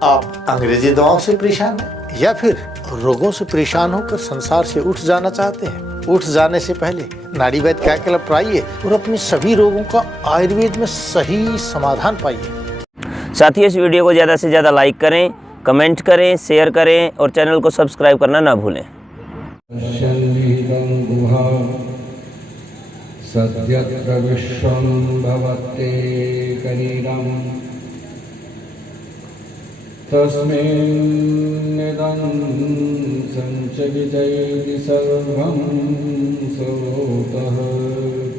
आप अंग्रेजी दवाओं से परेशान हैं या फिर रोगों से परेशान होकर संसार से उठ जाना चाहते हैं? उठ जाने से पहले नाड़ी वैद्य क्या क्लब ट्राइए और अपने सभी रोगों का आयुर्वेद में सही समाधान पाइए। साथियों, इस वीडियो को ज़्यादा से ज़्यादा लाइक करें, कमेंट करें, शेयर करें और चैनल को सब्सक्राइब करना ना भूलें। सत्यत्र विश्वं भवते कनीरम् तस्मिन्निदं संचलितैति सर्वं सोतः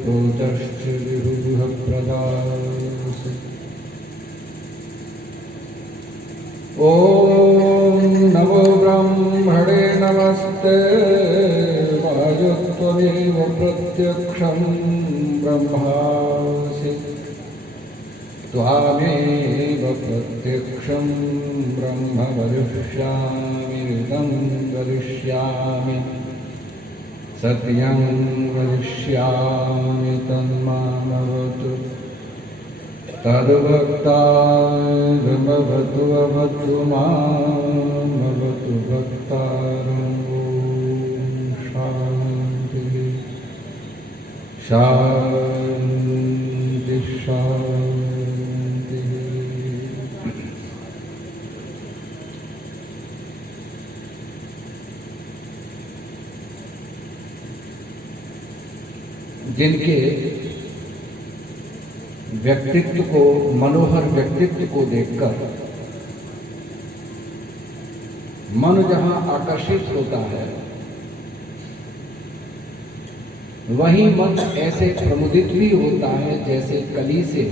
प्रोतश्च विरुह प्रदास। ॐ नमो ब्रह्मणे नमस्ते वायुत्वमेव प्रत्यक्षं ब्रह्मासि त्वामेव प्रत्यक्षं ब्रह्म वदिष्यामि ऋतं वदिष्यामि सत्यं वदिष्यामि तन्मामवतु तद्भक्तारमवतु अवतु मामवतु भक्तारं। शान्तिः शान्तिः शान्तिः। जिनके व्यक्तित्व को, मनोहर व्यक्तित्व को देखकर मन जहां आकर्षित होता है, वहीं मन ऐसे प्रमुदित भी होता है जैसे कली से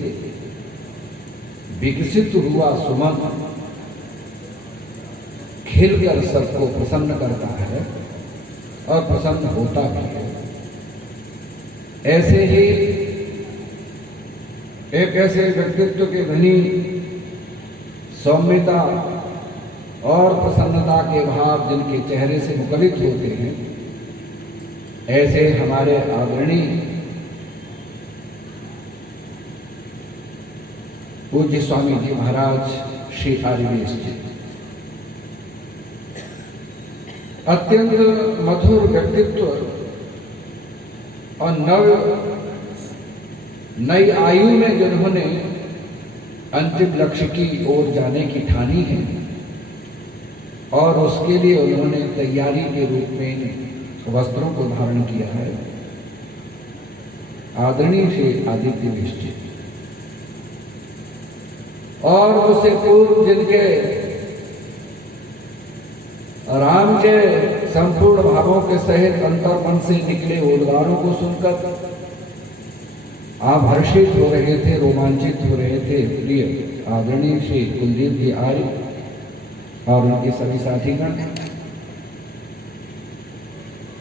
विकसित हुआ सुमन खिलकर सबको प्रसन्न करता है और प्रसन्न होता भी है। ऐसे ही एक ऐसे व्यक्तित्व के धनी सौम्यता और प्रसन्नता के भाव जिनके चेहरे से मुखरित होते हैं, ऐसे हमारे आदरणीय पूज्य स्वामी जी महाराज श्री आर्यवेश जी अत्यंत मधुर व्यक्तित्व और नई आयु में जिन्होंने अंतिम लक्ष्य की ओर जाने की ठानी है और उसके लिए उन्होंने तैयारी के रूप में वस्त्रों को धारण किया है, आदरणीय श्री आदित्य निश्चित। और उससे पूर्व जिनके राम के संपूर्ण भावों के सहित अंतर्मन से निकले उद्गारों को सुनकर आप हर्षित हो रहे थे, रोमांचित हो रहे थे। प्रिय आदरणीय श्री कुलदीप जी आर्य और उनके सभी साथीगण,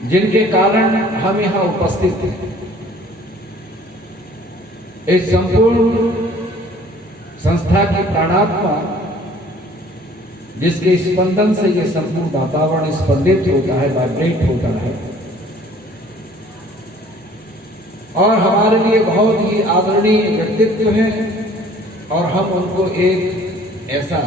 जिनके कारण हम यहाँ उपस्थित थे, इस संपूर्ण संस्था की प्राणात्मा जिसके स्पंदन से ये संपूर्ण वातावरण स्पंदित होता है, वाइब्रेट होता है, और हमारे लिए बहुत ही आदरणीय व्यक्तित्व हैं और हम उनको एक ऐसा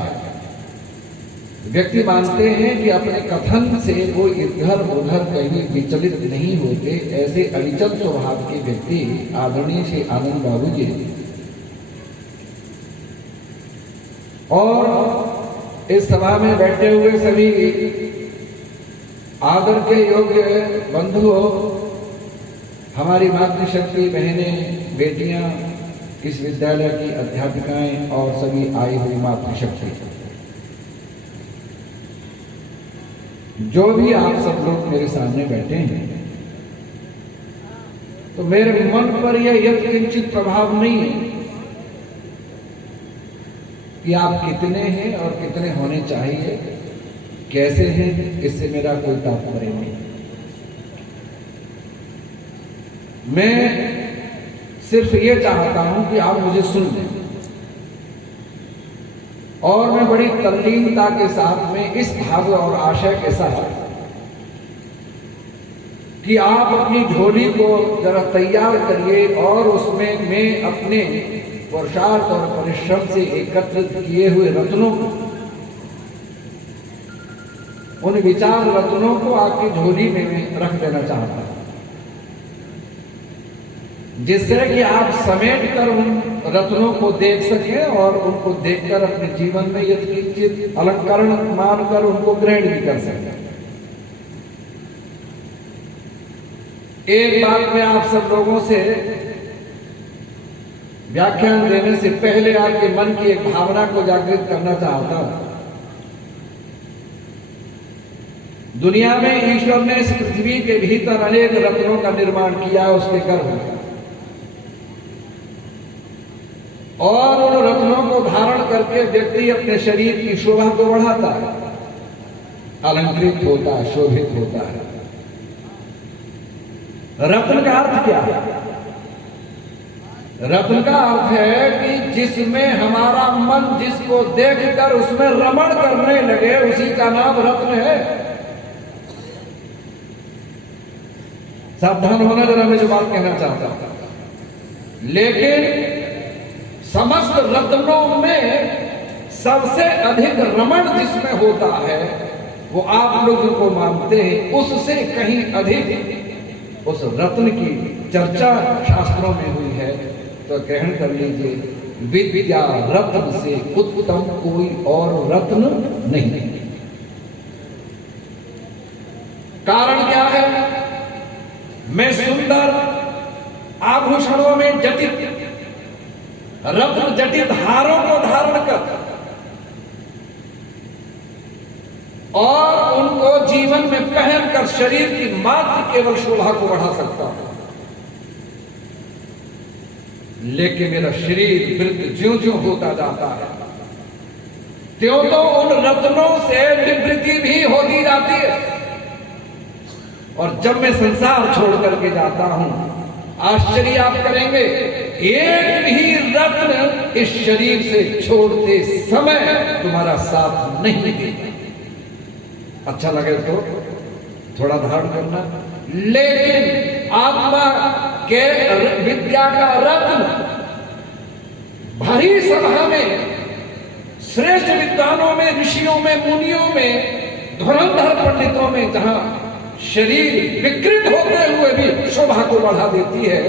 व्यक्ति मानते हैं कि अपने कथन से वो इधर उधर कहीं विचलित नहीं होते। ऐसे अविचल स्वभाव के व्यक्ति आदरणीय श्री आनंद बाबू जी और इस सभा में बैठे हुए सभी आदर के योग्य बंधुओं, हमारी मातृशक्ति बहनें, बेटियां, इस विद्यालय की अध्यापिकाएं और सभी आई हुई मातृशक्ति, जो भी आप सब लोग मेरे सामने बैठे हैं, तो मेरे मन पर यह यत्किंचित प्रभाव नहीं है कि आप कितने हैं और कितने होने चाहिए, कैसे हैं, इससे मेरा कोई तात्पर्य नहीं। मैं सिर्फ ये चाहता हूं कि आप मुझे सुन लें और मैं बड़ी तल्लीनता के साथ में इस भाव और आशय के साथ कि आप अपनी झोली को जरा तैयार करिए और उसमें मैं अपने पुरुषार्थ और परिश्रम से एकत्रित किए हुए रत्नों को उन विचार रत्नों को आपकी झोली में रख देना चाहता हूं, जिससे कि आप समेट कर उन रत्नों को देख सकें और उनको देखकर अपने जीवन में यथोचित अलंकरण मानकर उनको ग्रहण भी कर सकें। एक बात मैं आप सब लोगों से व्याख्यान देने से पहले आपके मन की एक भावना को जागृत करना चाहता हूं। दुनिया में ईश्वर ने इस पृथ्वी के भीतर अनेक रत्नों का निर्माण किया, उसके गर्भ में, और उन रत्नों को धारण करके व्यक्ति अपने शरीर की शोभा को बढ़ाता है, अलंकृत होता है, शोभित होता है। रत्न का अर्थ क्या है? रत्न का अर्थ है कि जिसमें हमारा मन जिसको देखकर उसमें रमण करने लगे, उसी का नाम रत्न है। सावधान होना जरा, मैं जो बात कहना चाहता हूं। लेकिन समस्त रत्नों में सबसे अधिक रमण जिसमें होता है, वो आप लोग जिनको मानते हैं, उससे कहीं अधिक उस रत्न की चर्चा शास्त्रों में हुई है। तो ग्रहण कर लीजिए, विद्या रत्न से उत्तम कोई और रत्न नहीं। कारण क्या है? मैं सुंदर आभूषणों में जटित रत्न जटित हारों को धारण कर और उनको जीवन में पहनकर शरीर की मात्र केवल शोभा को बढ़ा सकता हूं, लेकिन मेरा शरीर वृद्ध ज्यों-ज्यों होता जाता है, त्यों तो उन रत्नों से निवृत्ति भी होती जाती है। और जब मैं संसार छोड़ करके जाता हूं, आश्चर्य आप करेंगे, एक भी रत्न इस शरीर से छोड़ते समय तुम्हारा साथ नहीं देगा। अच्छा लगे तो थोड़ा धारण करना, लेकिन आत्मा के विद्या का रत्न भारी सभा में, श्रेष्ठ विद्वानों में, ऋषियों में, मुनियों में, धुरंधर पंडितों में, जहां शरीर विकृत होते हुए भी शोभा को बढ़ा देती है,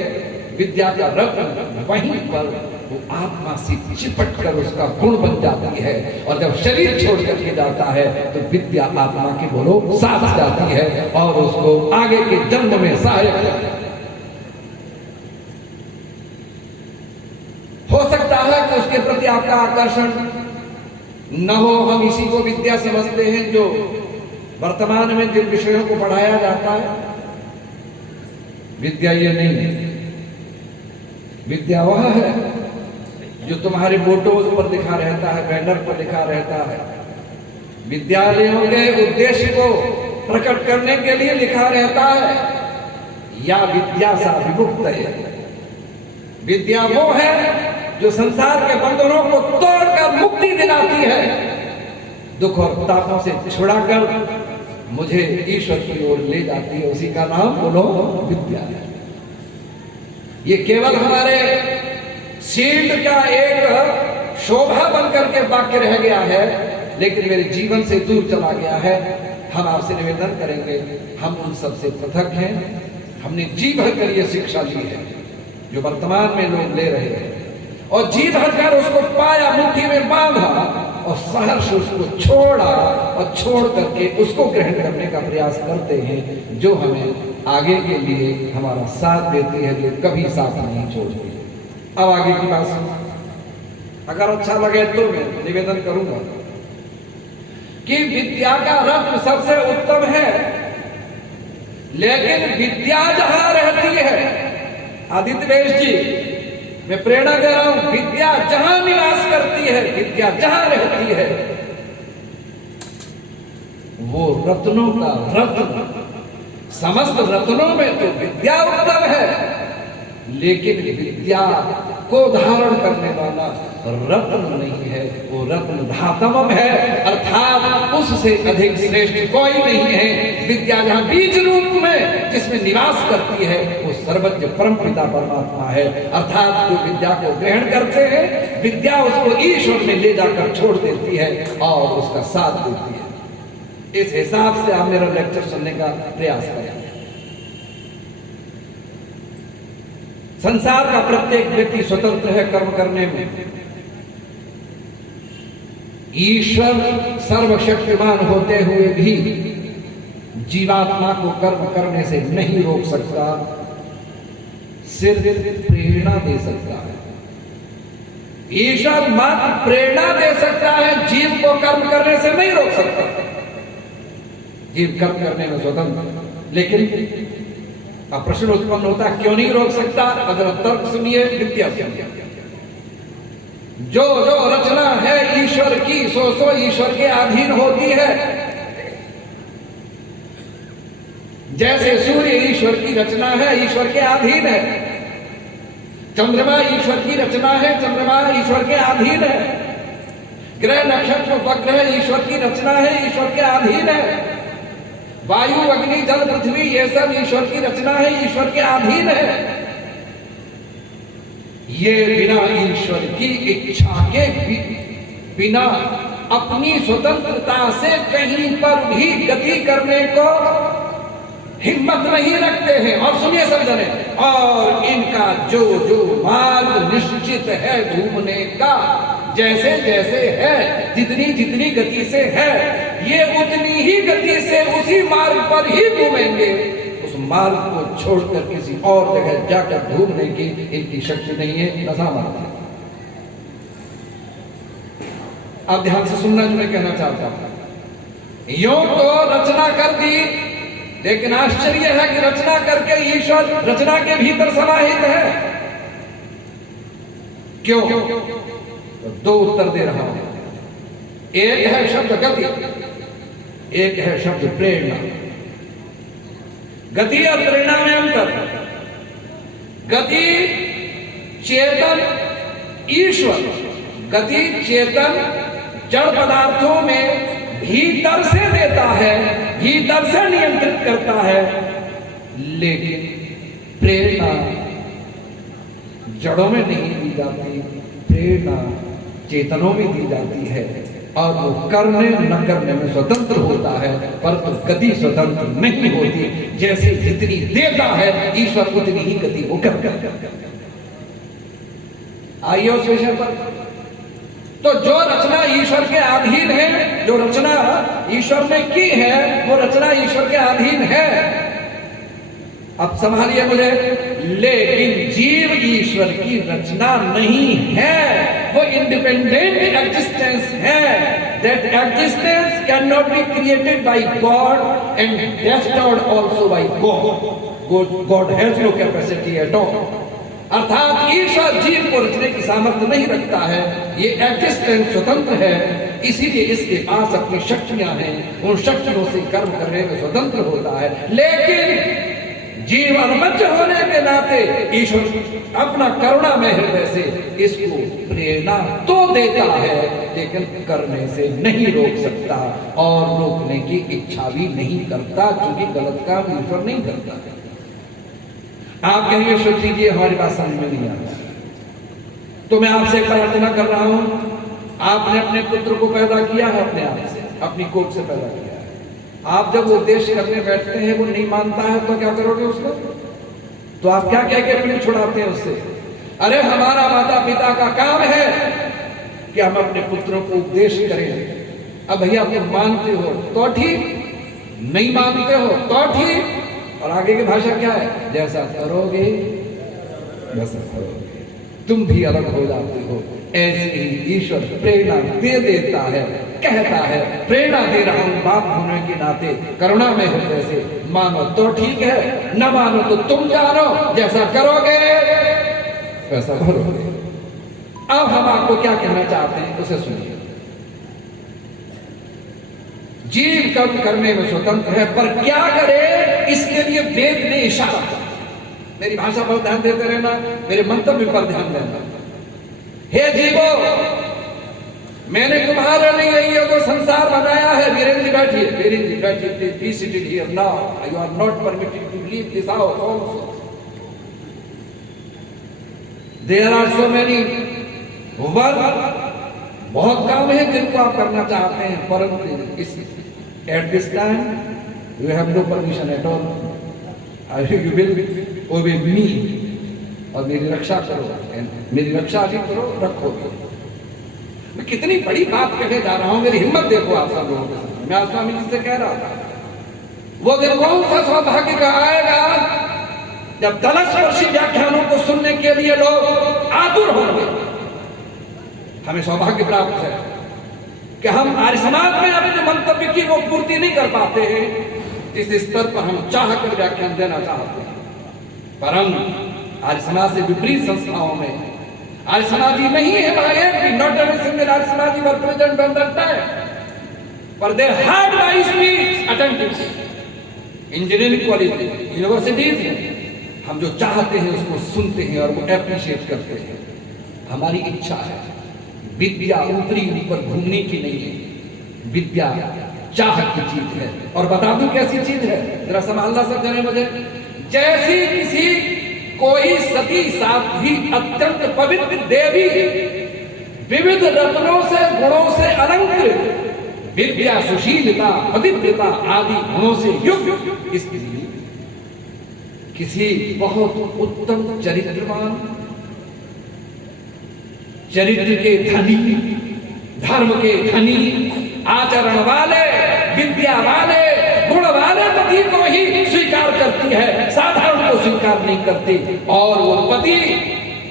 विद्या का रत्न वहीं पर वो आत्मा से चिपट कर उसका गुण बन जाती है। और जब शरीर छोड़ करके जाता है तो विद्या आत्मा के बोलो साथ जाती है और उसको आगे के जन्म में सहायक हो सकता है कि उसके प्रति आपका आकर्षण न हो। हम इसी को विद्या समझते हैं जो वर्तमान में जिन विषयों को पढ़ाया जाता है। विद्या ये नहीं है, विद्या वह है जो तुम्हारे फोटोज पर लिखा रहता है, बैनर पर लिखा रहता है। विद्यालयों के उद्देश्य को प्रकट करने के लिए लिखा रहता है, या विद्या सा विमुक्त है। विद्या वो है जो संसार के बंधनों को तोड़कर मुक्ति दिलाती है, दुख और तापों से छुड़ाकर मुझे ईश्वर की ओर ले जाती है। उसी का नाम बोलो विद्या है। ये केवल हमारे शील्ड का एक शोभा बनकर के वाक्य रह गया है, लेकिन मेरे जीवन से दूर चला गया है। हम आपसे निवेदन करेंगे, हम उन सबसे पृथक हैं। हमने जी भर कर ये शिक्षा ली है जो वर्तमान में लोग ले रहे हैं, और जी भर कर उसको पाया, मुट्ठी में बांधा और सहर्ष उसको छोड़ा, और छोड़ करके उसको ग्रहण करने का प्रयास करते हैं, जो हमें आगे के लिए हमारा साथ देती है, जो कभी साथ नहीं छोड़ती। अब आगे की बात सुनो। अगर अच्छा लगे तो मैं निवेदन करूंगा कि विद्या का रत्न सबसे उत्तम है, लेकिन विद्या जहां रहती है, आदित्य वेश जी मैं प्रेरणा दे रहा हूं, विद्या जहां निवास करती है, विद्या जहां रहती है, वो रत्नों का रत्न। समस्त रत्नों में तो विद्या उत्तम है, लेकिन विद्या को धारण करने वाला रत्न नहीं है, वो रत्न धातमम है, अर्थात उससे अधिक श्रेष्ठ कोई नहीं है। विद्या जहां बीज रूप में जिसमें निवास करती है, वो सर्वज्ञ परम पिता परमात्मा है। अर्थात जो विद्या को ग्रहण करते हैं, विद्या उसको ईश्वर में ले जाकर छोड़ देती है और उसका साथ देती है। इस हिसाब से आप मेरा लेक्चर सुनने का प्रयास करें। संसार का प्रत्येक व्यक्ति स्वतंत्र है कर्म करने में। ईश्वर सर्वशक्तिमान होते हुए भी जीवात्मा को कर्म करने से नहीं रोक सकता, सिर्फ प्रेरणा दे सकता है। ईश्वर मात्र प्रेरणा दे सकता है, जीव को कर्म करने से नहीं रोक सकता। जीव कर्म करने में स्वतंत्र, लेकिन अब प्रश्न उत्पन्न होता है क्यों नहीं रोक सकता? अगर तर्क सुनिए, विद्या सुनिए। जो जो रचना है ईश्वर की, सो ईश्वर के अधीन होती है। जैसे सूर्य ईश्वर की रचना है, ईश्वर के अधीन है। चंद्रमा ईश्वर की रचना है, चंद्रमा ईश्वर के अधीन है। ग्रह नक्षत्र उपग्रह ईश्वर की रचना है, ईश्वर के अधीन है। वायु अग्नि जल पृथ्वी ये सब ईश्वर की रचना है, ईश्वर के अधीन है। ये बिना ईश्वर की इच्छा के बिना अपनी स्वतंत्रता से कहीं पर भी गति करने को हिम्मत नहीं रखते हैं। और सुनिए सब जने, और इनका जो जो मार्ग निश्चित है घूमने का, जैसे जैसे है, जितनी जितनी गति से है, ये उतनी ही गति से उसी मार्ग पर ही घूमेंगे। उस मार्ग को छोड़कर किसी और जगह जाकर घूमने की इनकी शक्ति नहीं है, नशा मारता है। अब ध्यान से सुनना जो मैं कहना चाहता हूं। यूं तो रचना कर दी, लेकिन आश्चर्य है कि रचना करके ईश्वर रचना के भीतर समाहित है। क्यों? तो दो उत्तर दे रहा हूं। एक है शब्द गति, एक है शब्द प्रेरणा। गति और प्रेरणा में अंतर। गति चेतन ईश्वर, गति चेतन जड़ पदार्थों में भीतर से देता है, भीतर से नियंत्रित करता है। लेकिन प्रेरणा जड़ों में नहीं दी जाती, प्रेरणा चेतनों में दी जाती है। और वो करने न करने में स्वतंत्र होता है, परंतु गति स्वतंत्र नहीं होती। जैसे जितनी देता है ईश्वर उतनी ही गति वो करता। आइए उस विषय पर। तो जो रचना ईश्वर के अधीन है, जो रचना ईश्वर ने की है, वो रचना ईश्वर के अधीन है। अब संभालिए मुझे। लेकिन जीव ईश्वर की रचना नहीं है, वो इंडिपेंडेंट एग्जिस्टेंस है। That existence can not be created by God and destroyed also by God. God has no capacity at all. अर्थात ईश्वर जीव को रचने की सामर्थ्य नहीं रखता है। ये एग्जिस्टेंस स्वतंत्र है, इसीलिए इसके पास अपनी शक्तियां हैं। उन शक्तियों से कर्म करने में स्वतंत्र होता है। लेकिन जीव अनुमज्ज होने के नाते ईश्वर अपना करुणा में हृदय से इसको प्रेरणा तो देता है, लेकिन करने से नहीं रोक सकता और रोकने की इच्छा भी नहीं करता, क्योंकि गलत काम ईश्वर नहीं करता। आप कहेंगे सोची जी हमारी बात समझ में नहीं आता, तो मैं आपसे प्रार्थना कर रहा हूं। आपने अपने पुत्र को पैदा किया है अपने आप से, अपनी कोख से पैदा किया है। आप जब उपदेश करने बैठते हैं वो नहीं मानता है तो क्या करोगे उसको? तो आप क्या कह के पिंड छुड़ाते हैं उससे? अरे हमारा माता पिता का काम है कि हम अपने पुत्रों को उपदेश करें। अब भैया तुम मानते हो तो ठीक, नहीं मानते हो तो ठीक। और आगे की भाषा क्या है? जैसा करोगे वैसा करोगे। तुम भी अलग हो जाते हो। ऐसे ही ईश्वर प्रेरणा दे देता है, कहता है प्रेरणा दे रहा हूं बाप होने के नाते, करुणा में हृदय से। मानो तो ठीक है, न मानो तो तुम जानो, जैसा करोगे वैसा भरोगे। अब हम आपको क्या कहना चाहते हैं उसे सुनिए। जीव कर्म करने में स्वतंत्र है, पर क्या करे इसके लिए वेद ने इशारा किया। मेरी भाषा पर ध्यान देते रहना, मेरे मंतव्य पर ध्यान देना। हे जीवो, मैंने तुम्हारे लिए ये जो संसार बनाया है। वीरेंद्र जी बैठिए, वीरेंद्र जी बैठिए, be seated here now. You are not permitted to leave this house also. There are so many work, बहुत काम है जिनको आप करना चाहते हैं, परंतु इस At this time, you have no permission at all. You will obey me. और मेरी रक्षा करो, मेरी रक्षा भी करो, रखो भी। मैं कितनी बड़ी बात कहने जा रहा हूं, मेरी हिम्मत देखो आप सब लोगों को। मैं आज स्वामी जी से कह रहा था, वो दिन कौन सा सौभाग्य का आएगा जब 10 वर्षीय व्याख्यानों को सुनने के लिए लोग आतुर होंगे। हमें सौभाग्य प्राप्त है कि हम आर्य समाज में अपने मंतव्य की वो पूर्ति नहीं कर पाते हैं जिस स्तर पर हम चाह कर व्याख्यान देना चाहते हैं, पर हम आर्य समाज से विपरीत संस्थाओं में आर्य समाजी नहीं है भाई, भी नॉट एवरी सिंगल आर्य समाजी were present on that time, पर they heard my speech attentively. Engineering college universities में हम जो चाहते हैं उसको सुनते हैं और वो एप्रिशिएट करते हैं। हमारी इच्छा है विद्या ऊपरी ऊपर घूमने की नहीं है, विद्या चाह की चीज है। और बता दूं कैसी चीज है, जरा संभालना सब जाने मुझे। जैसी किसी कोई सती साध्वी अत्यंत पवित्र देवी विविध रत्नों से गुणों से अलंकृत, विद्या सुशीलता पवित्रता आदि गुणों से युक्त, इसलिए किसी बहुत उत्तम चरित्रवान, चरित्र के धनी, धर्म के धनी, आचरण वाले, विद्या वाले, गुण वाले पति को ही स्वीकार करती है, साधारण को स्वीकार नहीं करती। और वो पति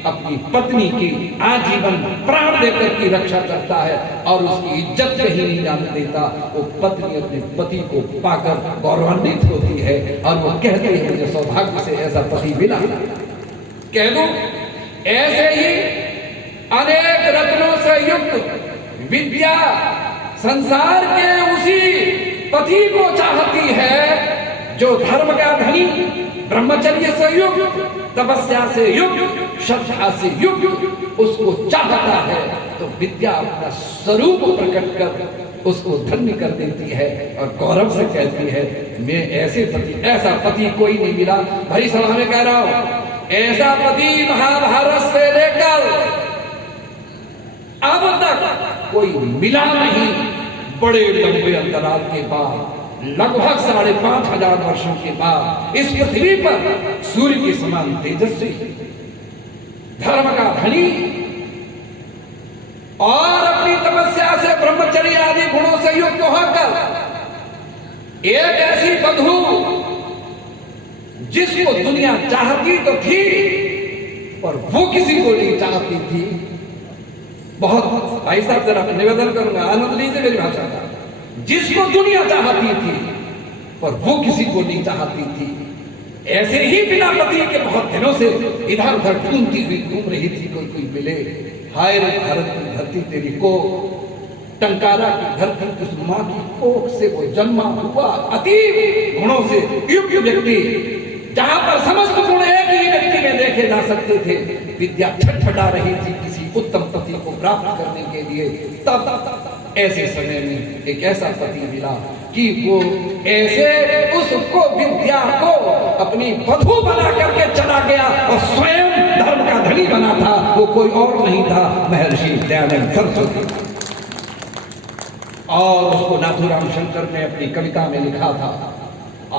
अपनी पत्नी की आजीवन प्राण देकर की रक्षा करता है और उसकी इज्जत कहीं नहीं जाने देता। वो पत्नी अपने पति को पाकर गौरवान्वित होती है और वो कहती है मुझे सौभाग्य से ऐसा पति मिला। कह दो ऐसे ही अनेक रत्नों से युक्त विद्या संसार के उसी पति को चाहती है जो धर्म का धनी, ब्रह्मचर्य से युक्त, तपस्या से युक्त, श्रद्धा से युक्त उसको चाहता है। तो विद्या अपना स्वरूप प्रकट कर उसको धन्य कर देती है और गौरव से कहती है मैं ऐसे पति, ऐसा पति कोई नहीं मिला। भाई सभा में कह रहा हूं, ऐसा पति महाभारत से लेकर अब तक कोई मिला नहीं। बड़े लंबे अंतराल के बाद, लगभग 5,500 वर्षों के बाद इस पृथ्वी पर सूर्य के समान तेजस्वी, धर्म का धनी और अपनी तपस्या से ब्रह्मचर्य आदि गुणों से युक्त होकर एक ऐसी बधू जिसको दुनिया चाहती तो थी पर वो किसी को नहीं चाहती थी। बहुत भाई साहब जरा निवेदन करूंगा, आनंद लीजिए मेरी भाषा का। जिसको दुनिया चाहती थी पर वो किसी को नहीं चाहती थी, ऐसे ही बिना पति के बहुत दिनों से इधर उधर ढूंढती हुई घूम रही थी, कोई मिले। हाय रे भारत की धरती तेरी को, टंकारा की धरती उस माँ की कोख से वो जन्मा हुआ अति गुणों से युक्त व्यक्ति, जहां पर समस्त गुण एक ही व्यक्ति में देखे जा सकते थे। विद्या छटपटा रही थी किसी उत्तम पति को प्राप्त करने के लिए। तब ऐसे समय में एक ऐसा पति मिला कि वो ऐसे उसको विद्या को अपनी वधू बना करके चला गया और स्वयं धर्म का धनी बना था। वो कोई और नहीं था, महर्षि दयानंद सरस्वती। और उसको नाथुराम शंकर ने अपनी कविता में लिखा था,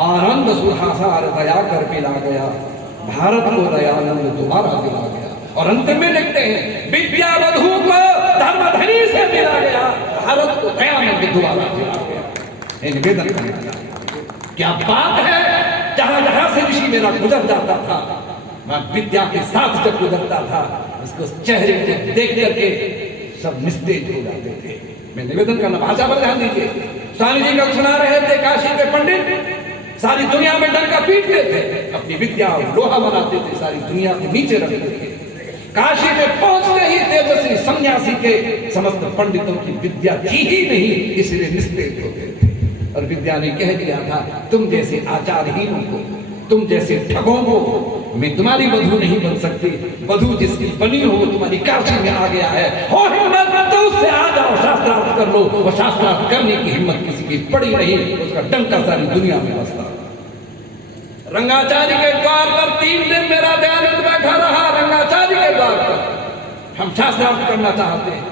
आनंद सुधासार दया कर पिला गया, भारत को दयानंद दोबारा दिला गया। और अंत में लिखते हैं विद्या वधू को धर्म धनी से मिला गया, भारत को दयानंद दोबारा दिला गया। निवेदन करना क्या बात है। जहां जहां से ऋषि मेरा गुजर जाता था, मैं विद्या के साथ जब गुजरता था उसको चेहरे को देख करके सब निस्तेज हो जाते थे। मैं निवेदन करना, भाषा पर ध्यान दीजिए। स्वामी जी कल सुना रहे थे, काशी के पंडित सारी दुनिया में डंका पीटते थे, अपनी विद्या लोहा बनाते थे, सारी दुनिया को नीचे रखते थे। काशी में पहुंचते ही तेजस्वी सन्यासी के समस्त पंडितों की विद्या थी ही नहीं, इसलिए निस्तेज होते थे। और विद्या ने कह दिया था, तुम जैसे आचारहीनों को, तुम जैसे ठगों को मैं तुम्हारी वधू नहीं बन सकती। वधू जिसकी बनी हो वो तुम्हारी काशी में आ गया है, हो हिम्मत तो उससे आ जाओ, शास्त्रार्थ कर लो। वो शास्त्रार्थ करने की हिम्मत किसी की पड़ी नहीं, उसका डंका सारी दुनिया में बसता। रंगाचार्य के द्वार पर 3 दिन मेरा दयानंद बैठा रहा। रंगाचार्य के द्वार पर हम शास्त्रार्थ करना चाहते हैं,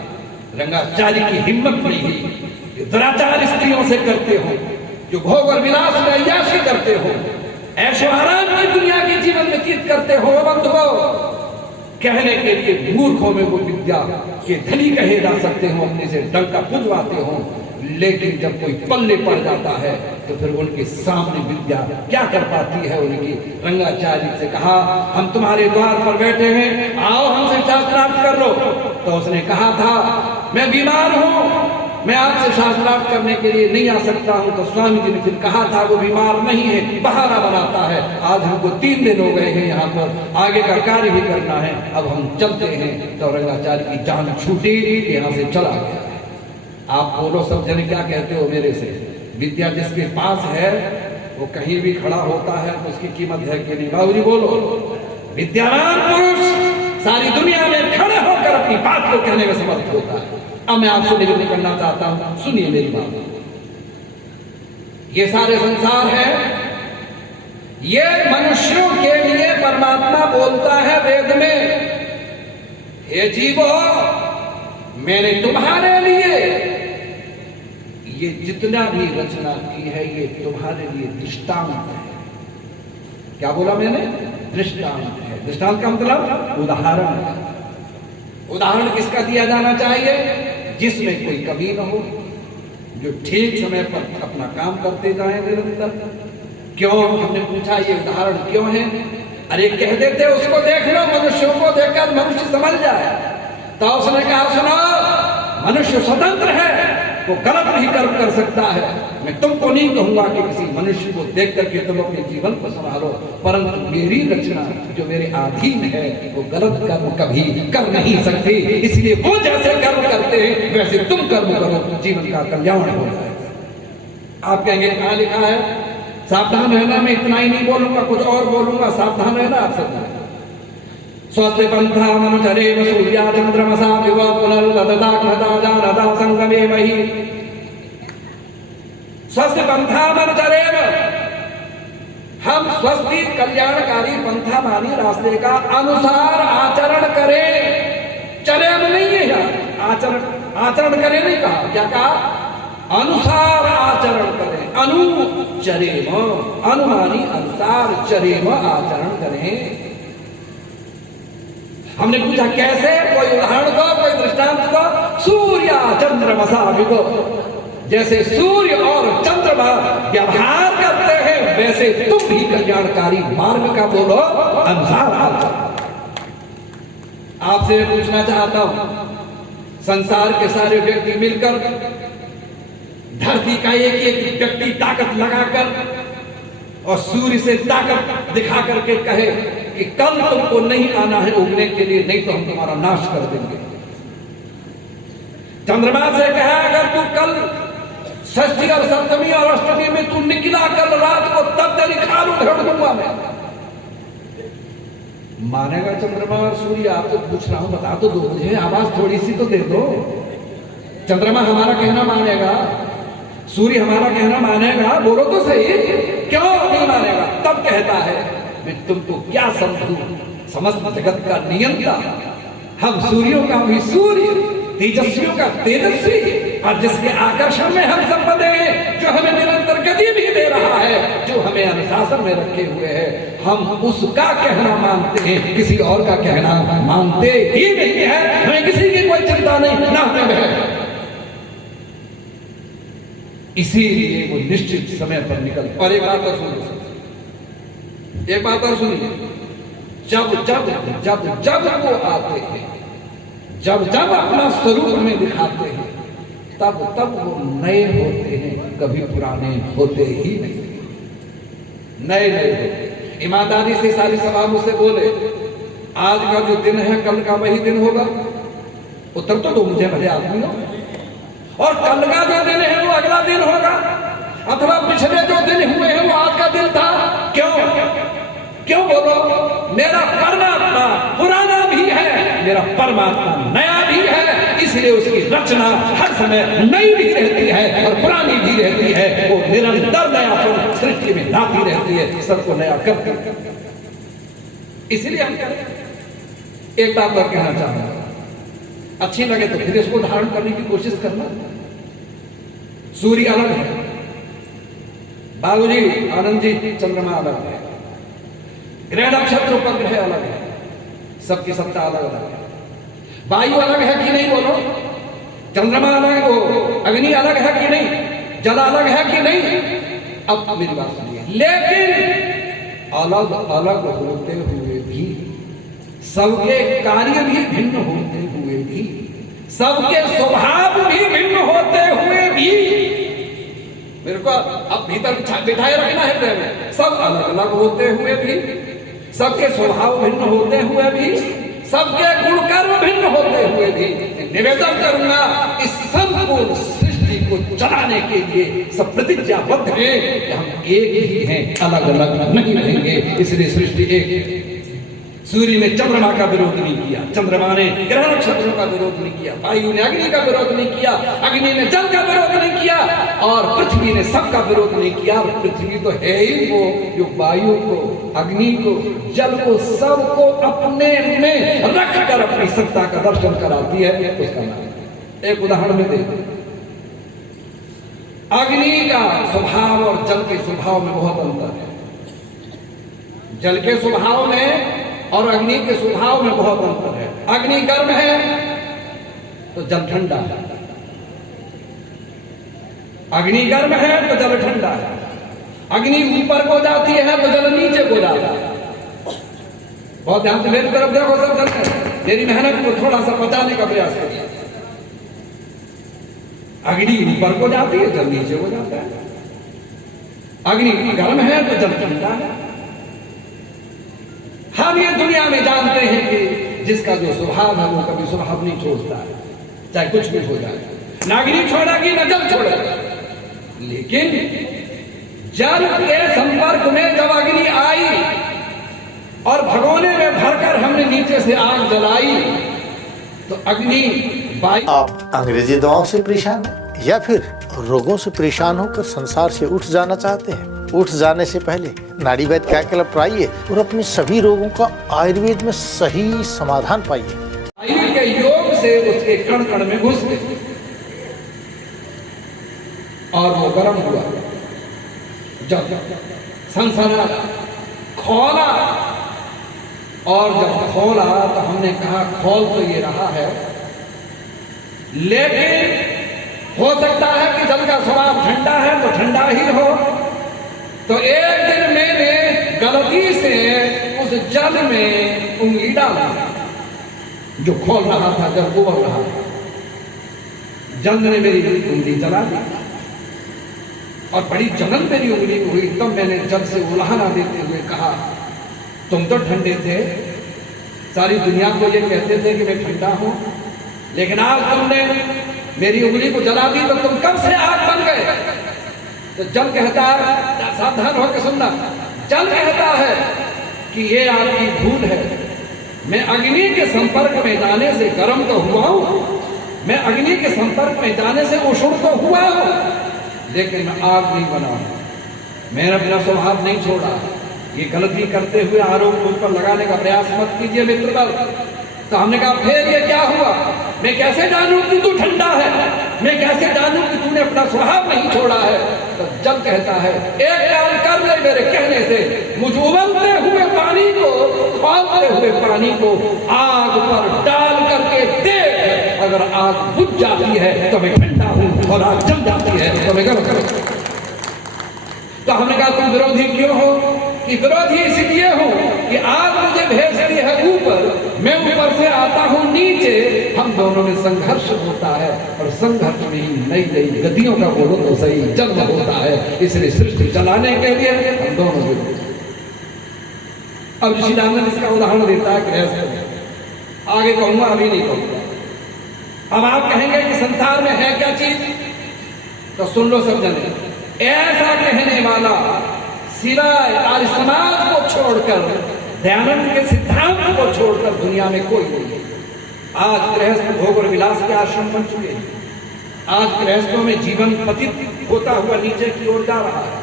रंगाचार्य की हिम्मत नहीं हुई। जो दुराचार स्त्रियों से करते हो, जो भोग और विलास में अय्याशी करते हो, ऐशो आराम की दुनिया के जीवन व्यतीत करते हो बंधुओं, कहने के लिए मूर्खों में वो विद्या के धनी कहे जा सकते हो, अपने से डंका बुझवाते हो, लेकिन जब कोई पल्ले पड़ जाता है तो फिर उनके सामने विद्या क्या कर पाती है उनकी। रंगाचार्य से कहा, हम तुम्हारे द्वार पर बैठे हैं, आओ हमसे शास्त्रार्थ कर लो। तो उसने कहा था, मैं बीमार हूं, मैं आपसे शास्त्रार्थ करने के लिए नहीं आ सकता हूं। तो स्वामी जी ने फिर कहा था, वो बीमार नहीं है, बहाना बनाता है, आज हमको 3 दिन हो गए हैं यहाँ पर, आगे का कार्य भी करना है, अब हम चलते हैं। तो रंगाचार्य की जान छूटी, यहाँ से चला गया। आप बोलो सब जन क्या कहते हो मेरे से? विद्या जिसके पास है वो कहीं भी खड़ा होता है तो उसकी कीमत है कि नहीं? बाबूजी बोलो। विद्यावान पुरुष सारी दुनिया में खड़े होकर अपनी बात को कहने में समर्थ होता है। अब मैं आपसे निवेदन करना चाहता हूं, सुनिए मेरी बात। ये सारे संसार है, ये मनुष्यों के लिए परमात्मा बोलता है वेद में, हे जीवो मैंने तुम्हारे लिए ये जितना भी रचना की है ये तुम्हारे लिए दृष्टांत है। क्या बोला मैंने? दृष्टांत है। दृष्टांत का मतलब उदाहरण है। उदाहरण किसका दिया जाना चाहिए? जिसमें कोई कमी न हो, जो ठीक समय पर अपना काम करते जाएं निरंतर। क्यों? हमने पूछा ये उदाहरण क्यों है? अरे कह देते उसको देख लो, मनुष्यों को देखकर मनुष्य समझ जाए। तो उसने कहा, सुनो, मनुष्य स्वतंत्र है, वो गलत भी कर्म कर सकता है। मैं तुमको नहीं कहूंगा कि किसी मनुष्य को देख करके तुम अपने जीवन को संभालो, परंतु मेरी रचना जो मेरे अधीन है वो गलत कर्म कभी कर नहीं सकती। इसलिए वो जैसे कर्म करते हैं वैसे तुम कर्म करो, जीवन का कल्याण हो जाएगा। आप कहेंगे कहाँ लिखा है? सावधान रहना, मैं इतना ही नहीं बोलूंगा, कुछ और बोलूंगा, सावधान रहना आप सब। स्वस्ति पंथा मनुचरेव सूर्या चंद्रमसा विव पुनर्ददा घृता जानदा संगमे मही। स्वस्ति पंथा मनुचरेव, हम स्वस्ति कल्याणकारी पंथा मानी रास्ते का अनुसार आचरण करें। चरेम नहीं है यहाँ, आचरण करें नहीं कहा। क्या कहा? अनुसार आचरण करें। अनुचरेम, अनुमानी अनुसार, चरेम आचरण करें। हमने पूछा कैसे? कोई उदाहरण दो, कोई दृष्टांत दो। सूर्य चंद्रमसा विगो, जैसे सूर्य और चंद्रमा व्यवहार करते हैं वैसे तुम भी कल्याणकारी मार्ग का बोलो अनुसार आचरण। आपसे पूछना चाहता हूं, संसार के सारे व्यक्ति मिलकर धरती का एक व्यक्ति ताकत लगाकर और सूर्य से ताकत दिखा करके कहे कि कल तुमको नहीं आना है उगने के लिए, नहीं तो हम तुम्हारा नाश कर देंगे। चंद्रमा से कहा, अगर तू कल षष्ठी और सप्तमी और अष्टमी में तू निकला कल रात को, तब तेरी खाल उधेड़ दूंगा मैं। मानेगा चंद्रमा और सूर्य? आपको पूछ रहा हूं, बता तो दो मुझे, आवाज थोड़ी सी तो दे दो। चंद्रमा हमारा कहना मानेगा? सूर्य हमारा कहना मानेगा? बोलो तो सही, क्यों नहीं मानेगा? तब कहता है, मैं तुमको क्या समझूं, समस्त जगत का नियंता, हम सूर्यों का भी सूर्य, तेजस्वियों का तेजस्वी, और जिसके आकर्षण में हम संपदे हैं, जो हमें निरंतर गति भी दे रहा है, जो हमें अनुशासन में रखे हुए है, हम उसका कहना मानते हैं, किसी और का कहना मानते ही नहीं है। हमें किसी की कोई चिंता नहीं, ना हमें है। इसीलिए वो निश्चित समय पर निकल। और एक बात और सुनिए, एक बात और सुनिए, जब जब जब जब वो आते हैं, जब जब अपना स्वरूप में दिखाते हैं, तब तब वो नए होते हैं, कभी पुराने होते ही नहीं। नए नए होते। ईमानदारी से सारी सभा मुझसे बोले, आज का जो दिन है कल का वही दिन होगा? उत्तर तो दो मुझे भले आदमी हो। और कल का जो दिन है वो अगला दिन होगा, अथवा पिछले जो दिन हुए हैं वो आज का दिन था। क्यों? क्यों बोलो? मेरा परमात्मा पुराना भी है, मेरा परमात्मा नया भी है, इसलिए उसकी रचना हर समय नई भी रहती है और पुरानी भी रहती है। वो निरंतर नयापन सृष्टि में लाती रहती है, सबको नया करती है। इसलिए हम एक बात और कहना चाहूंगा, अच्छी लगे तो फिर इसको धारण करने की कोशिश करना। सूर्य अलग है, बाबूजी आनंद जी चंद्रमा अलग है, ग्रह नक्षत्र उपग्रह अलग है, सबकी सत्ता अलग अलग है। वायु अलग है कि नहीं बोलो, चंद्रमा अलग है, वो अग्नि अलग है कि नहीं, जल अलग है कि नहीं। अब मेरी बात सुनिए, लेकिन अलग अलग होते हुए भी, सबके कार्य भी भिन्न होते हुए भी, सबके स्वभाव भी भिन्न होते हुए भी, मेरे को अब भीतर बिठाए रखना है हृदय में, सब अलग अलग होते हुए भी, सबके स्वभाव भिन्न होते हुए भी, सबके गुणकर्म भिन्न होते हुए भी, निवेदन करूंगा इस संपूर्ण सृष्टि को चलाने के लिए सब प्रतिज्ञाबद्ध हैं कि हम एक ही हैं, अलग अलग नहीं रहेंगे। इसलिए सृष्टि एक। सूर्य ने चंद्रमा का विरोध नहीं किया, चंद्रमा ने ग्रह नक्षत्रों का विरोध नहीं किया, वायु ने अग्नि का विरोध नहीं किया, अग्नि ने जल का विरोध नहीं किया, और पृथ्वी ने सबका विरोध नहीं किया। पृथ्वी तो है ही वो जो वायु को, अग्नि को, जल को, सबको अपने में रखकर अपनी सत्ता का दर्शन कराती है। उसका नाम एक उदाहरण में देखो, अग्नि का स्वभाव और जल के स्वभाव में बहुत अंतर है। जल के स्वभाव में और अग्नि के स्वभाव में बहुत अंतर है। अग्नि गर्म है तो जल ठंडा है, अग्नि गर्म है तो जल ठंडा है, अग्नि ऊपर को जाती है तो जल नीचे को जाता है। बहुत ध्यान से मेरी तरफ देखो सब जन, मेरी मेहनत को थोड़ा सा बचाने का प्रयास करिए। अग्नि ऊपर को जाती है, जल नीचे को जाता है, अग्नि गर्म है तो जल ठंडा है। हम ये दुनिया में जानते हैं कि जिसका जो स्वभाव है वो कभी स्वभाव नहीं छोड़ता है, चाहे कुछ भी हो जाए, ना अग्नि छोड़ेगी ना जल छोड़ेगा। लेकिन जल के संपर्क में जब अग्नि आई और भगोने में भरकर हमने नीचे से आग जलाई तो अग्नि वायु। आप अंग्रेजी दवाओं से परेशान हैं या फिर रोगों से परेशान होकर संसार से उठ जाना चाहते हैं? उठ जाने से पहले नाड़ी वैद्य क्या क्लब आइए और अपने सभी रोगों का आयुर्वेद में सही समाधान पाइए। वायु के योग से उसके कण कण में घुस गए और वो गर्म हुआ, जब सनसना खोला, और जब खोला तो हमने कहा खोल तो ये रहा है, लेकिन हो सकता है कि जल का स्वभाव ठंडा है तो ठंडा ही हो। तो एक दिन मैंने गलती से उस जल में उंगली डाला जो खोल रहा था, जब उबल रहा था, जल ने मेरी उंगली जला दी और बड़ी जलन मेरी उंगली को हुई। तब मैंने जल से उलाहना देते हुए कहा, तुम तो ठंडे थे, सारी दुनिया को ये कहते थे कि मैं ठंडा हूं, लेकिन आज तुमने मेरी उंगली को जला दी तो तुम कब से आग बन गए। तो जल कहता है, सावधान होकर सुनना, जल कहता है कि ये आपकी भूल है, मैं अग्नि के संपर्क में जाने से गर्म तो हुआ हूं, मैं अग्नि के संपर्क में जाने से उष्ण तो हुआ हूं, लेकिन मैं आग नहीं बना, मैंने अपना स्वभाव नहीं छोड़ा। ये गलती करते हुए आरोप मुझ पर लगाने का प्रयास मत कीजिए मित्रवर। तो हमने कहा फिर ये क्या हुआ, मैं कैसे जानूं कि तू ठंडा है, मैं कैसे जानूं कि तूने अपना स्वभाव नहीं छोड़ा है। तो जल कहता है, एक काम कर ले मेरे कहने से, मुझ उबलते हुए पानी को, खौलते हुए पानी को आग पर डाल करके देख, अगर आग बुझ जाती है तो मैं ठंडा हूं, और आग जल जाती है तो मैं गर्म हूं। तो हमने कहा तुम विरोधी क्यों हो? कि विरोधी इसलिए हो कि आग मुझे भेजती है ऊपर, मैं ऊपर से आता हूं नीचे, हम दोनों में संघर्ष होता है, और संघर्ष में ही नई नई गतियों का बोलो तो सही जन्म होता है। इसलिए सृष्टि चलाने के लिए हम दोनों विरोध। अब ऋषि रामन इसका उदाहरण देता है गृहस्थ, आगे कहूंगा अभी नहीं कहूंगा। अब आप कहेंगे कि संसार में है क्या चीज, तो सुन लो सब जने, ऐसा कहने वाला सिवाय आर्य समाज को छोड़कर, दयानंद के सिद्धांत को छोड़कर दुनिया में कोई नहीं। आज गृहस्थ भोग और विलास के आश्रम बन चुके हैं, आज गृहस्थों में जीवन पतित होता हुआ नीचे की ओर जा रहा है।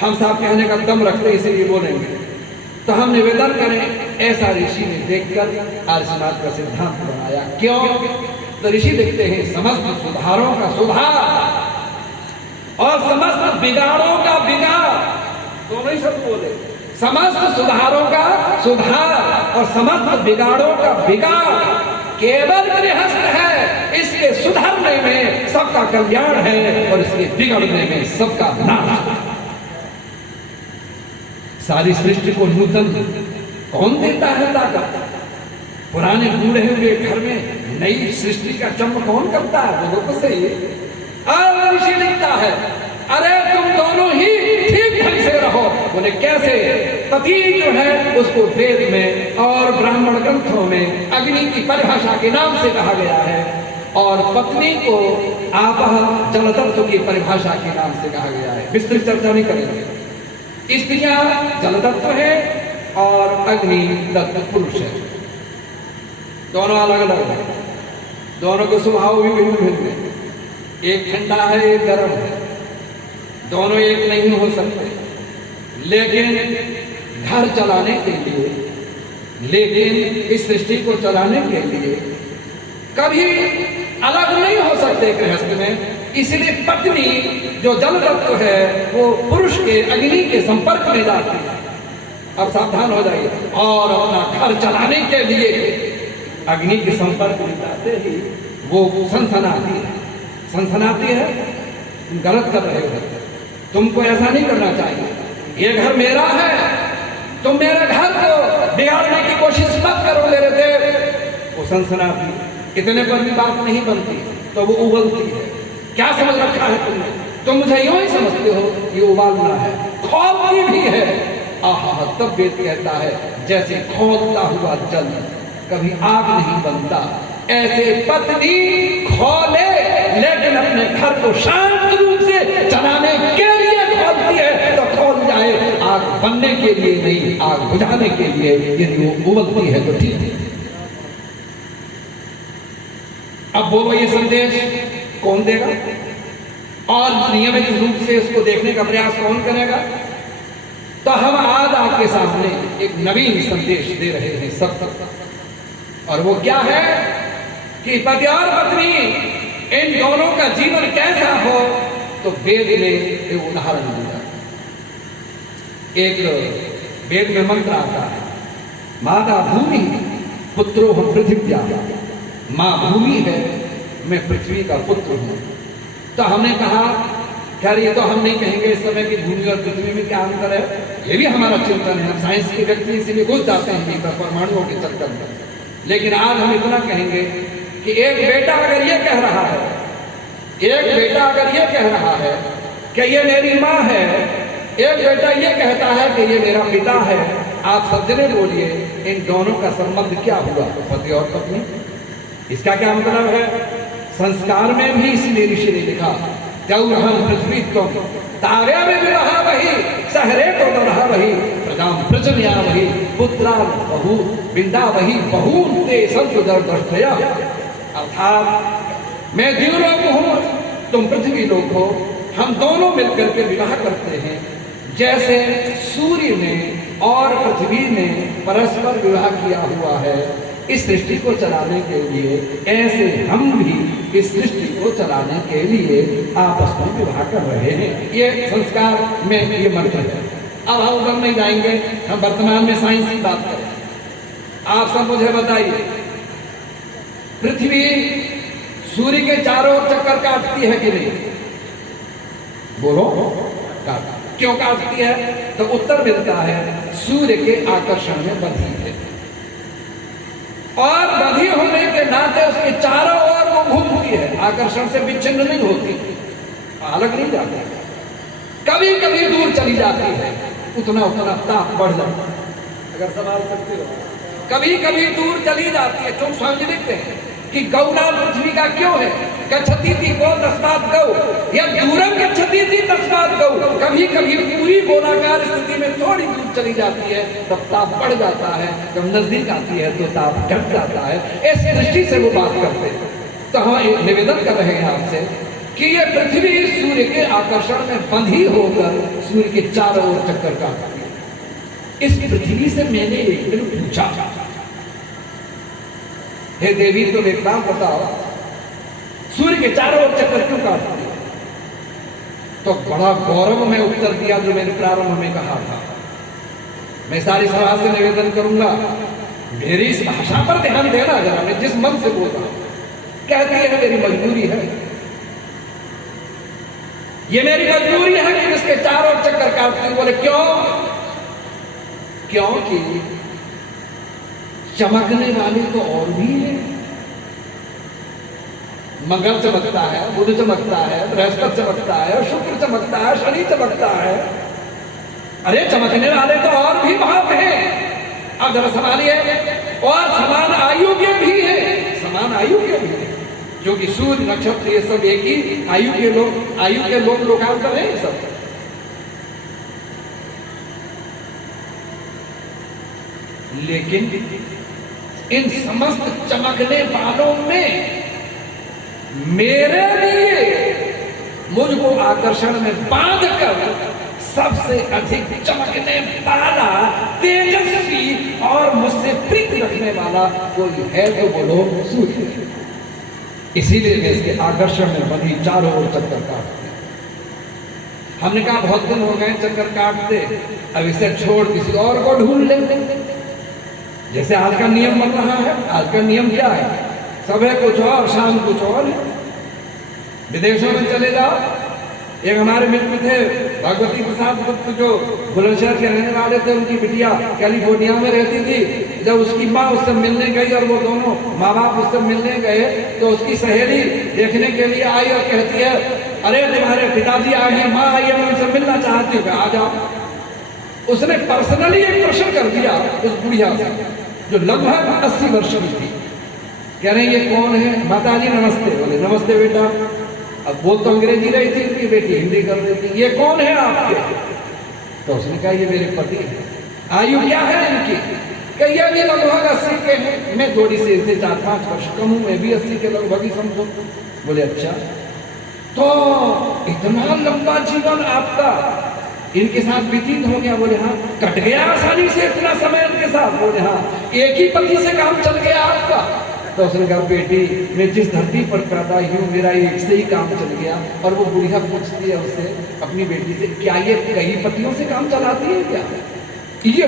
हम साहब कहने का दम रखते इसीलिए बोलेंगे, तो हम निवेदन करें, ऐसा ऋषि ने देखकर आर्य समाज का सिद्धांत बनाया। क्यों? तो ऋषि लिखते हैं, समस्त सुधारों का सुधार और समस्त बिगाड़ों का बिगाड़, दोनों ही शब्द बोले, समस्त सुधारों का सुधार और समस्त बिगाड़ों का बिगाड़ केवल गृहस्थ है। इसके सुधरने में सबका कल्याण है और इसके बिगड़ने में सबका नाश है। सारी सृष्टि को नूतन कौन देता है ताकत? पुराने बूढ़े हुए घर में नई सृष्टि का जन्म कौन करता है? बोलो तो सही। ऋषि लिखता है, अरे तुम दोनों ही ठीक ढंग से रहो। बोले कैसे? पति जो है उसको वेद में और ब्राह्मण ग्रंथों में अग्नि की परिभाषा के नाम से कहा गया है और पत्नी को आपह जल तत्व की परिभाषा के नाम से कहा गया है। विस्तृत चर्चा नहीं करेंगे। स्त्रियां जल तत्व है और अग्नि तत्व पुरुष है। दोनों अलग अलग है, दोनों के स्वभाव भी भिन्न भिन्न है। एक ठंडा है, एक गर्म है, दोनों एक नहीं हो सकते। लेकिन घर चलाने के लिए, लेकिन इस सृष्टि को चलाने के लिए कभी अलग नहीं हो सकते गृहस्थ में। इसलिए पत्नी जो जल तत्व है वो पुरुष के अग्नि के संपर्क में जाती है। अब सावधान हो जाइए। और अपना घर चलाने के लिए अग्नि के संपर्क में जाते ही वो सनसनाती है। सनसनाती है, तुम गलत कर रहे हो, तुमको ऐसा नहीं करना चाहिए। ये घर मेरा है, तुम मेरे घर को बिगाड़ने की कोशिश मत करो मेरे देव। वो सनसनाती, इतने पर भी बात नहीं बनती तो वो उबलती है। क्या समझ रखा है तुमने? तुम मुझे यूं ही समझते हो ये उबालना है। खौलती भी है, आहा, तब वेद कहता है जैसे खौलता हुआ जल कभी आग नहीं बनता, ऐसे पत्नी खौले लेकिन अपने घर को शांत रूप से चलाने के लिए खोलती है तो खोल जाए, आग बनने के लिए नहीं, आग बुझाने के लिए। यदि वो उबलती है तो ठीक है। अब बोलो ये संदेश कौन देगा और नियमित रूप से इसको देखने का प्रयास कौन करेगा? तो हम आज आपके सामने एक नवीन संदेश दे रहे हैं सब। और वो क्या है कि पति और पत्नी इन दोनों का जीवन कैसा हो, तो वेद में एक उदाहरण दिया। एक वेद में मंत्र आता है, माता भूमि पुत्रो हम पृथ्व्या। मां भूमि है, मैं पृथ्वी का पुत्र हूं। तो हमने कहा खैर ये तो हम नहीं कहेंगे इस समय कि भूमि और पृथ्वी में क्या अंतर है, ये भी हमारा चिंतन है। हम साइंस के व्यक्ति इसीलिए घुस जाते हैं परमाणुओं के चक्कर में। लेकिन आज हम इतना कहेंगे कि एक बेटा अगर ये कह रहा है, एक बेटा अगर ये कह रहा है कि ये मेरी माँ है, एक बेटा ये कहता है कि ये मेरा पिता है, आप सब जने बोलिए इन दोनों का संबंध क्या हुआ? तो पति और पत्नी। इसका क्या मतलब है? संस्कार में भी इसलिए ऋषि ने लिखा हम पृथ्वी को तारे में भी रहा वही, सहरे तो रहा वही, प्रजाम प्रजनया वही, पुत्रा बहु बिंदा वही, बहु ते संसुदर दृष्टया। अर्थात मैं देवलोक हूं, तुम पृथ्वी लोक हो, हम दोनों मिलकर के विवाह करते हैं। जैसे सूर्य ने और पृथ्वी ने परस्पर विवाह किया हुआ है इस सृष्टि को चलाने के लिए, ऐसे हम भी इस सृष्टि को चलाने के लिए आपस में विवाह कर रहे हैं। ये संस्कार में ये मंत्र है। अब हम उधर नहीं जाएंगे, हम वर्तमान में साइंस की बात करें। आप सब मुझे बताइए, पृथ्वी सूर्य के चारों ओर चक्कर काटती है कि नहीं? बोलो, क्यों काटती है? तो उत्तर मिलता है सूर्य के आकर्षण में बंधी है और बंधी होने के नाते उसके चारों ओर वो घूमती है, आकर्षण से विच्छिन्न नहीं होती, अलग नहीं जाती। कभी कभी दूर चली जाती है, उतना उतना ताप बढ़ जाता है। अगर संभाल सकते हो, कभी कभी दूर चली जाती है। तुम समझ लिखते हैं कि गौना पृथ्वी का क्यों है? गच्छति थी गौ तस्मात् गौ, या दूरम गच्छति थी तस्मात् गौ। कभी कभी पूरी गोलाकार स्थिति में थोड़ी दूर चली जाती है तब ताप बढ़ जाता है, जब नजदीक आती है तो ताप घट जाता है। ऐसी दृष्टि से वो बात करते हैं। तो हम एक निवेदन कर रहे हैं आपसे कि ये पृथ्वी सूर्य के आकर्षण में बंधी होकर सूर्य के चारों ओर चक्कर काटती है। इस पृथ्वी से मैंने एक दिन पूछा, हे देवी तुम एक बात बताओ, सूर्य के चारों ओर चक्कर क्यों काटती है? तो बड़ा गौरव में उत्तर दिया जो मैंने प्रारंभ में कहा था। मैं सारी सभा से निवेदन करूंगा, मेरी इस भाषा पर ध्यान देना जरा, मैं जिस मन से बोल रहा हूं। कहती है मेरी मजबूरी है, ये मेरी मजबूरी है कि इसके चारों चक्कर काटती हूं। बोले क्यों? क्योंकि चमकने वाले तो और भी है। मंगल चमकता है, बुध चमकता है, बृहस्पति चमकता है, शुक्र चमकता है, शनि चमकता है। अरे चमकने वाले तो और भी बहुत हैं। अब जरा संभालिए, और समान आयु के भी है, समान आयु के भी है, क्योंकि सूर्य नक्षत्र ये सब एक ही आयु के लोग लोकांतर हैं सब। लेकिन इन समस्त चमकने वालों में मेरे लिए मुझको आकर्षण में बांधकर सबसे अधिक चमकने वाला, तेजस्वी और मुझसे प्रीति रखने वाला कोई है तो बोलो सूर्य। इसीलिए मैं इसके आकर्षण में बंधी चारों ओर चक्कर काटते। हमने कहा बहुत दिन हो गए चक्कर काटते, अब इसे छोड़ किसी और को ढूंढ ले। जैसे आज का नियम बन रहा है। आज का नियम क्या है? सुबह कुछ और, शाम कुछ और। विदेशों में चले जाओ, एक हमारे मित्र थे भगवती प्रसाद गुप्त, जो बुलंदशहर के रहने वाले थे, उनकी बिटिया कैलिफोर्निया में रहती थी। जब उसकी माँ उससे मिलने गई और वो दोनों माँ बाप उससे मिलने गए, तो उसकी सहेली देखने के लिए आई और कहती है, अरे तुम्हारे पिताजी आए हैं, माँ आई है, मैं उनसे मिलना चाहती हूँ, आ जाओ। उसने पर्सनली एक प्रश्न कर दिया उस बुढ़िया से, जो लगभग 80 वर्ष की थी। कह रहे ये कौन है? माता जी नमस्ते। बोले नमस्ते बेटा। अब बोल तो अंग्रेजी रही थी उनकी बेटी, हिंदी कर रही थी। ये कौन है आपके? तो उसने कहा ये मेरे पति है। आयु क्या है इनकी? कहिए भी लगभग 80 के हैं, मैं थोड़ी सी इनसे 4-5 वर्ष कम हूं, मैं भी 80 के लगभग ही समझो। बोले अच्छा, तो इतना लंबा जीवन आपका इनके साथ व्यतीत हो गया? बोले हाँ। कट गया आसानी से इतना समय इनके साथ? बोले हाँ। एक ही पति से काम चल गया आपका? तो उसने कहा बेटी, मैं जिस धरती पर पैदा हूँ मेरा एक से ही काम चल गया। और वो बुढ़िया पूछती है उससे, अपनी बेटी से, क्या ये कई पतियों से काम चलाती है क्या? ये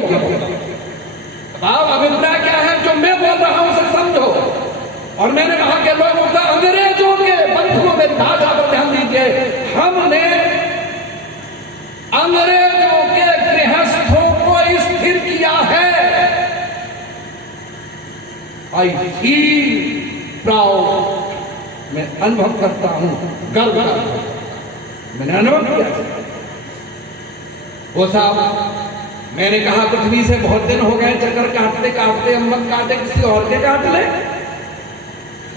अब अभिप्राय क्या है जो मैं बोल रहा हूं उसे समझो। और मैंने कहा कि लोगों का, अंग्रेजों के बंधुओं, मेरी भाषा पर ध्यान दीजिए, हमने अंग्रेजों के गृहस्थों को स्थिर किया है। आई फील प्राउड, मैं अनुभव करता हूं, गर्व करता हूं, मैंने अनुभव किया। वो साहब, मैंने कहा पृथ्वी से बहुत दिन हो गए चक्कर काटते काटते, हम मत काटे, किसी और के काट ले।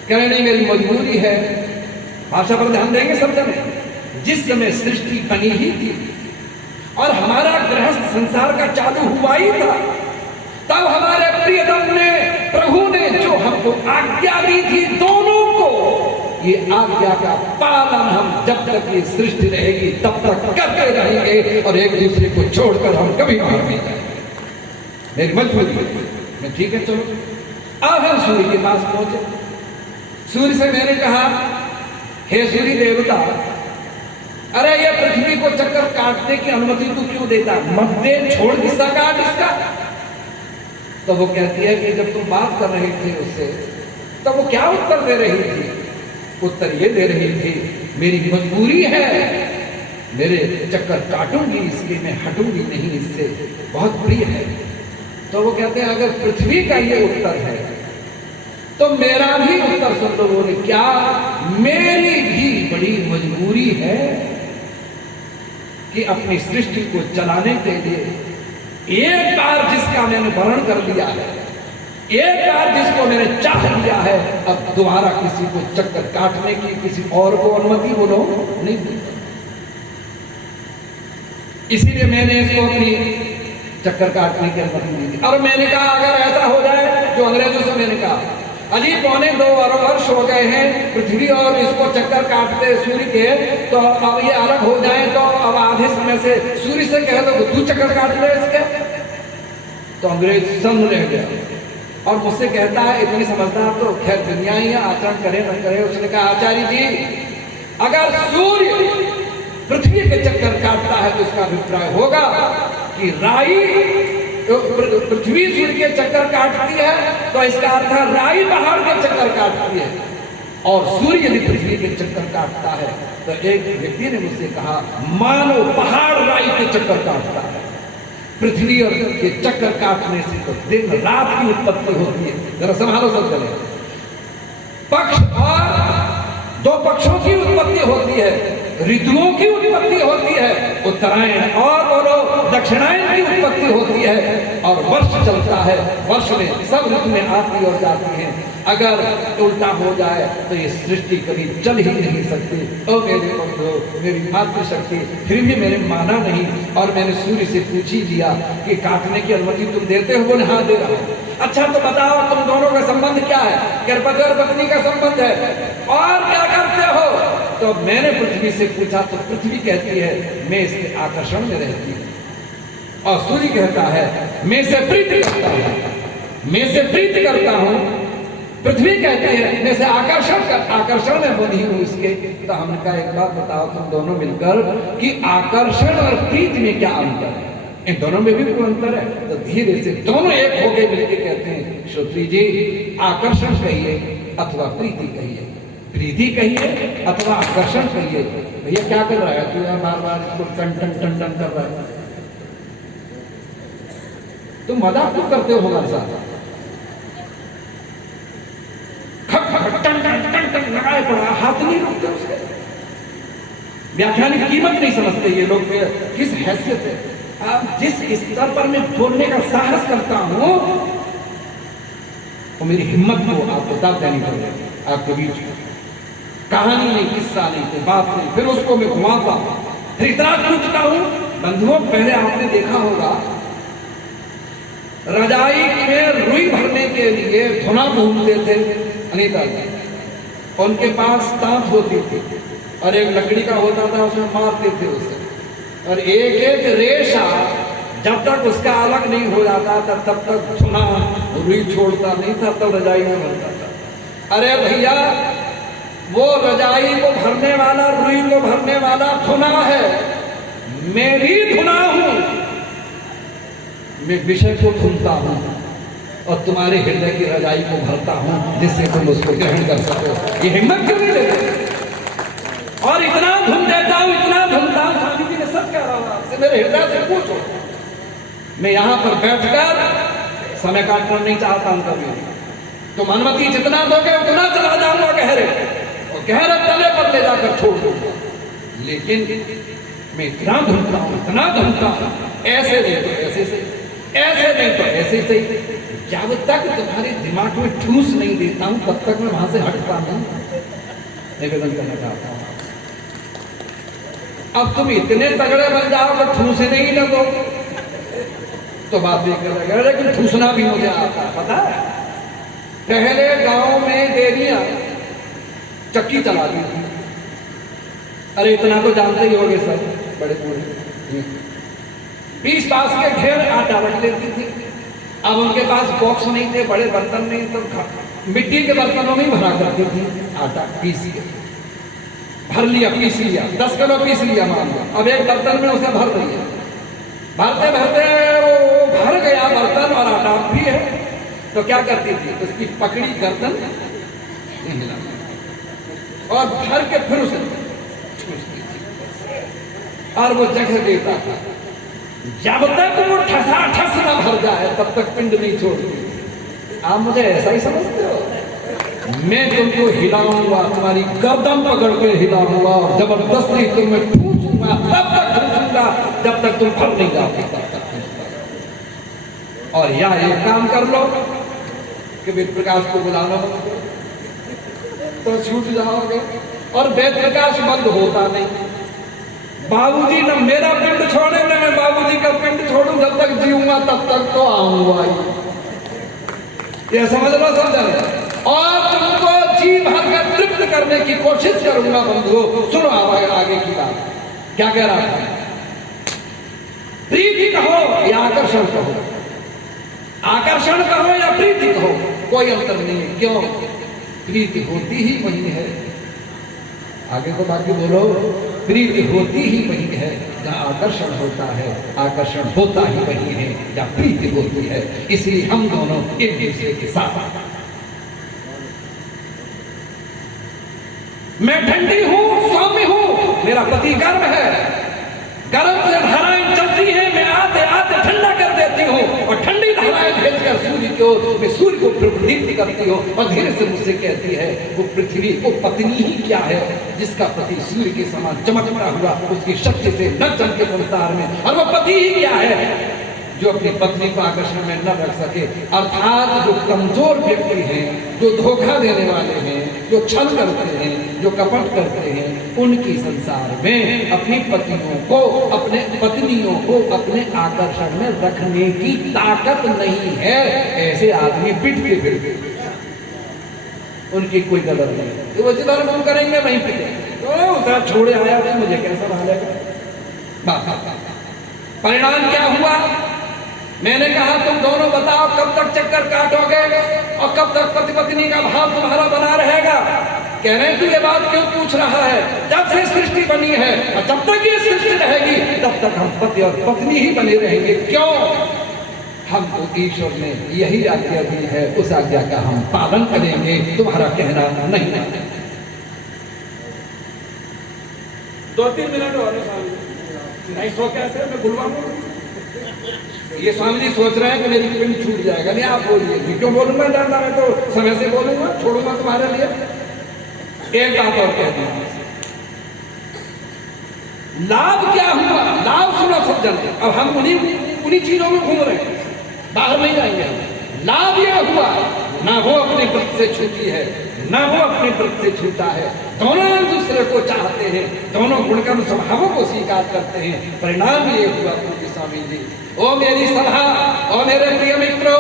कहने नहीं, मेरी मजबूरी है। भाषा पर ध्यान देंगे सब जने। जिस समय सृष्टि बनी ही थी और हमारा गृहस्थ संसार का चालू हुआ ही था, तब हमारे प्रियतम ने, प्रभु ने जो हमको आज्ञा दी थी, दोनों को, ये आज्ञा का पालन हम जब तक ये सृष्टि रहेगी तब तक करते रहेंगे, और एक दूसरे को छोड़कर हम कभी नहीं जाएंगे। मेरी मजबूरी मैं, ठीक है चलो। अब हम सूर्य के पास पहुंचे। सूर्य से मैंने कहा, हे सूर्य देवता, अरे ये पृथ्वी को चक्कर काटने की अनुमति तू क्यों देता? मत दे, छोड़, किस्सा काट इसका। तो वो कहती है कि जब तुम बात कर रहे थे उससे, तो वो क्या उत्तर दे रही थी? उत्तर ये दे रही थी, मेरी मजबूरी है, मेरे चक्कर काटूंगी, इसलिए मैं हटूंगी नहीं, इससे बहुत प्रिय है। तो वो कहते हैं अगर पृथ्वी का ये उत्तर है तो मेरा भी उत्तर सुन लो। बोले क्या? मेरी भी बड़ी मजबूरी है कि अपनी सृष्टि को चलाने के लिए एक बार जिसका मैंने वर्ण कर लिया है, एक बार जिसको मैंने चाह लिया है, अब दोबारा किसी को चक्कर काटने की, किसी और को अनुमति बोलो नहीं दूंगा। इसीलिए मैंने इसको अपनी चक्कर काटने की अनुमति दी थी। और मैंने कहा अगर ऐसा हो जाए, जो अंग्रेजों से मैंने कहा, अजी 2.25 अरब वर्ष हो गए हैं पृथ्वी और इसको चक्कर काटते सूर्य के, तो अब ये अलग हो जाए तो अब आधे समय से सूर्य से कह दो तू चक्कर काट ले इसके। तो अंग्रेज सन्न रह गया और मुझसे कहता है, इतनी समझदार तो खैर दुनिया ही है, आचरण करे न करे। उसने कहा आचार्य जी, अगर सूर्य पृथ्वी के चक्कर काटता है तो इसका अभिप्राय होगा कि राई पृथ्वी सूर्य के चक्कर काटती है तो इसका अर्थ है राई पहाड़ के चक्कर काटती है। और सूर्य यदि पृथ्वी के चक्कर काटता है तो एक व्यक्ति ने मुझसे कहा मानो पहाड़ राई के चक्कर काटता है। पृथ्वी और के चक्कर काटने से तो दिन रात की उत्पत्ति होती है। जरा संभालो सब चले। पक्ष और दो पक्षों की उत्पत्ति होती है, ऋतुओं की उत्पत्ति होती है, उत्तरायण और बोलो दक्षिणायन की उत्पत्ति होती है और वर्ष चलता है। वर्ष में सब ऋतु में आती और जाती हैं। अगर उल्टा हो जाए तो ये सृष्टि कभी चल ही नहीं सकती। ओ मेरे बंधु, मेरी मातृशक्ति, फिर भी मैंने माना नहीं और मैंने सूर्य से पूछ ही लिया कि काटने की अनुमति तुम देते हो? बोले हाँ दे रहा हूं। अच्छा तो बताओ तुम दोनों का संबंध क्या है? पति और पत्नी का संबंध है। और क्या करते हो? तो मैंने पृथ्वी से पूछा तो पृथ्वी कहती है मैं इसके आकर्षण में रहती हूँ। और सूर्य कहता है मैं इसे प्रीति करता हूँ, मैं इसे प्रीति करता हूँ। पृथ्वी कहती है मैं इसे आकर्षण में बनी हूँ इसके। तो हमने कहा एक बात बताओ तुम दोनों मिलकर कि आकर्षण और प्रीति में क्या अंतर है? इन दोनों में भी कोई अंतर है? तो धीरे से दोनों एक हो गए, मिलकर कहते हैं श्रोत्री जी आकर्षण कहिए अथवा प्रीति कहिए, प्रीति कहिए अथवा आकर्षण कहिए। भैया क्या कर रहा है तू? बार बार इसको टन टन टन टन कर रहा है। तुम मजाक क्यों करते हो हमारे साथ? टन टन टन टन लगाए पड़ा, हाथ नहीं रुकते उसके। व्याख्यानिक कीमत नहीं समझते ये लोग किस हैसियत है। अब जिस स्तर पर मैं बोलने का साहस करता हूं तो मेरी हिम्मत को आपको दाद देनी पड़ेगी। आपके बीच कहानी नहीं, किस्सा नहीं, कोई बात नहीं, फिर उसको मैं घुमाता फिर इतना पूछता हूं। बंधुओं पहले आपने देखा होगा रजाई में रुई भरने के लिए धुना ढूंढते थे अनीता जी। उनके पास तांत होती थी और एक लकड़ी का होता था, उसमें मारते थे उसे। और एक एक रेशा जब तक उसका अलग नहीं हो जाता था तब तक धुना रुई छोड़ता नहीं था, तब रजाई में भरता था। अरे भैया वो रजाई को भरने वाला, रुई को भरने वाला धुना है, मैं भी धुना हूं। मैं विषय को धुनता हूं और तुम्हारे हृदय की रजाई को भरता हूं जिससे तुम उसको ग्रहण कर सको। ये हिम्मत क्यों नहीं देते? और इतना धुन देता हूं, इतना धुनता हूं। स्वामी जी ने सब कह रहा हूं आपसे, मेरे हृदय से पूछो। मैं यहां पर बैठकर समय काटना नहीं चाहता हूं कभी। तुम अनुमति जितना दोगे उतना चला जाऊंगा गहरे, और गहरे तले पर ले जाकर छोड़ दूंगा। लेकिन मैं इतना धुनता हूं, इतना धुनता हूं, ऐसे नहीं तो ऐसे से, ऐसे नहीं तो ऐसे से। जब तक तुम्हारे दिमाग में ठूस नहीं देता हूं तब तक मैं वहां से हटता नहीं। निवेदन करना चाहता हूं अब तुम इतने तगड़े बन जाओ कि ठूसने ही न दो तो बात नहीं करेगा। लेकिन ठूसना भी मुझे आता है, पता है। पहले गांव में देवियां चक्की चलाती थी। अरे इतना तो जानते ही होंगे सब, बड़े बूढ़े। 20 पास के घेर आटा रख लेती थी। अब उनके पास बॉक्स नहीं थे, बड़े बर्तन नहीं, तो मिट्टी के बर्तनों में भरा करती थी आटा। पीस के भर लिया, पीस लिया, 10 किलो पीस लिया मान लो। अब एक बर्तन में उसे भर दिया, भरते भरते वो भर गया बर्तन और आटा भी है। तो क्या करती थी? उसकी पकड़ी गर्दन और भर के फिर उसे और वो जगह देता था। जब तक वो ठसाठस ना भर जाए तब तक पिंड नहीं छोड़ती। आप मुझे ऐसा ही समझते हो? मैं तुमको हिलाऊंगा, तुम्हारी गर्दन पकड़ के हिलाऊंगा और जबरदस्ती तुम्हें ठूसूंगा, तब तक ठूसूंगा जब तक तुम भर नहीं जाओगे, तब तक ठूसूंगा। और या एक काम कर लो कि वेद प्रकाश को बुला लो तो छूट जाओगे। और वेद प्रकाश बंद होता नहीं। बाबूजी न मेरा पिंड छोड़े न मैं बाबूजी का पिंड छोड़ूं, जब तक जीऊंगा तब तक तो आऊंगा ही। ये समझ लो, समझ। और तुमको जी भर कर तृप्त करने की कोशिश करूंगा बंधुओं। सुनो आगे की बात क्या कह रहा है। प्रीति कहो या आकर्षण कहो, आकर्षण कहो या प्रीति कहो, कोई अंतर नहीं है। क्यों? प्रीति होती ही वही है। आगे तो बाकी बोलो। प्रीति होती ही वही है जहाँ आकर्षण होता है, आकर्षण होता ही वही है जहाँ प्रीति होती है। इसलिए हम दोनों एक दूसरे के साथ। मैं ठंडी हूं, सौम्य हूं, मेरा पति गर्म है, गर्म से धाराएं चलती हैं, मैं आते आते ठंडा कर देती हूँ और ठंडी धाराएं भेजकर सूर्य को, मैं सूर्य को प्रदीप्त करती हूँ और धीरे से मुझसे कहती है वो पृथ्वी, वो पत्नी ही क्या है जिसका पति सूर्य के समान चमकता हुआ उसकी शक्ति से न चमके संसार में, और वो पति ही क्या है जो अपनी पत्नी को आकर्षण में न रख सके। अर्थात जो कमजोर व्यक्ति हैं, जो धोखा देने वाले हैं, जो छल करते हैं, जो कपट करते हैं, उनकी संसार में अपनी पत्नियों को, अपने पत्नियों को अपने आकर्षण में रखने की ताकत नहीं है। ऐसे आदमी पिटते फिरते, उनकी कोई कदर नहीं। तो वो जिधर मन करेंगे वहीं पिटे, तो उधर छोड़े आया तो मुझे कैसा डालेगा। परिणाम क्या हुआ? मैंने कहा तुम दोनों बताओ कब तक चक्कर काटोगे और कब तक पति पत्नी का भाव तुम्हारा बना रहेगा। कह रहे हैं तू ये बात क्यों पूछ रहा है? जब से सृष्टि बनी है और जब तक ये सृष्टि रहेगी तब तक हम पति और पत्नी ही बने रहेंगे। क्यों? हमको ईश्वर ने यही आज्ञा दी है, उस आज्ञा का हम पालन करेंगे, तुम्हारा कहना नहीं है। 2-3 मिनट और नहीं सो कैसे मैं बुलवाऊं? ये स्वामी जी सोच रहे हैं कि मेरी पिंड छूट जाएगा। नहीं, आप बोलिए। क्यों बोलूंगा? जानना मैं तो समय से बोलूंगा, छोड़ूंगा तुम्हारे लिए। एक बात और कह दूंगा, लाभ क्या हुआ? लाभ सुनो सब जनते। अब हम उन्हीं चीजों में घूम रहे हैं, बाहर नहीं जाएंगे। लाभ यह हुआ ना वो अपने व्रत से छूटी है, ना वो अपने व्रत से छूटा है। दोनों एक दूसरे को चाहते हैं, दोनों गुणकर्म स्वभावों को स्वीकार करते हैं। परिणाम ये हुआ पूज्य स्वामी जी, ओ मेरी सभा, ओ मेरे प्रिय मित्रों,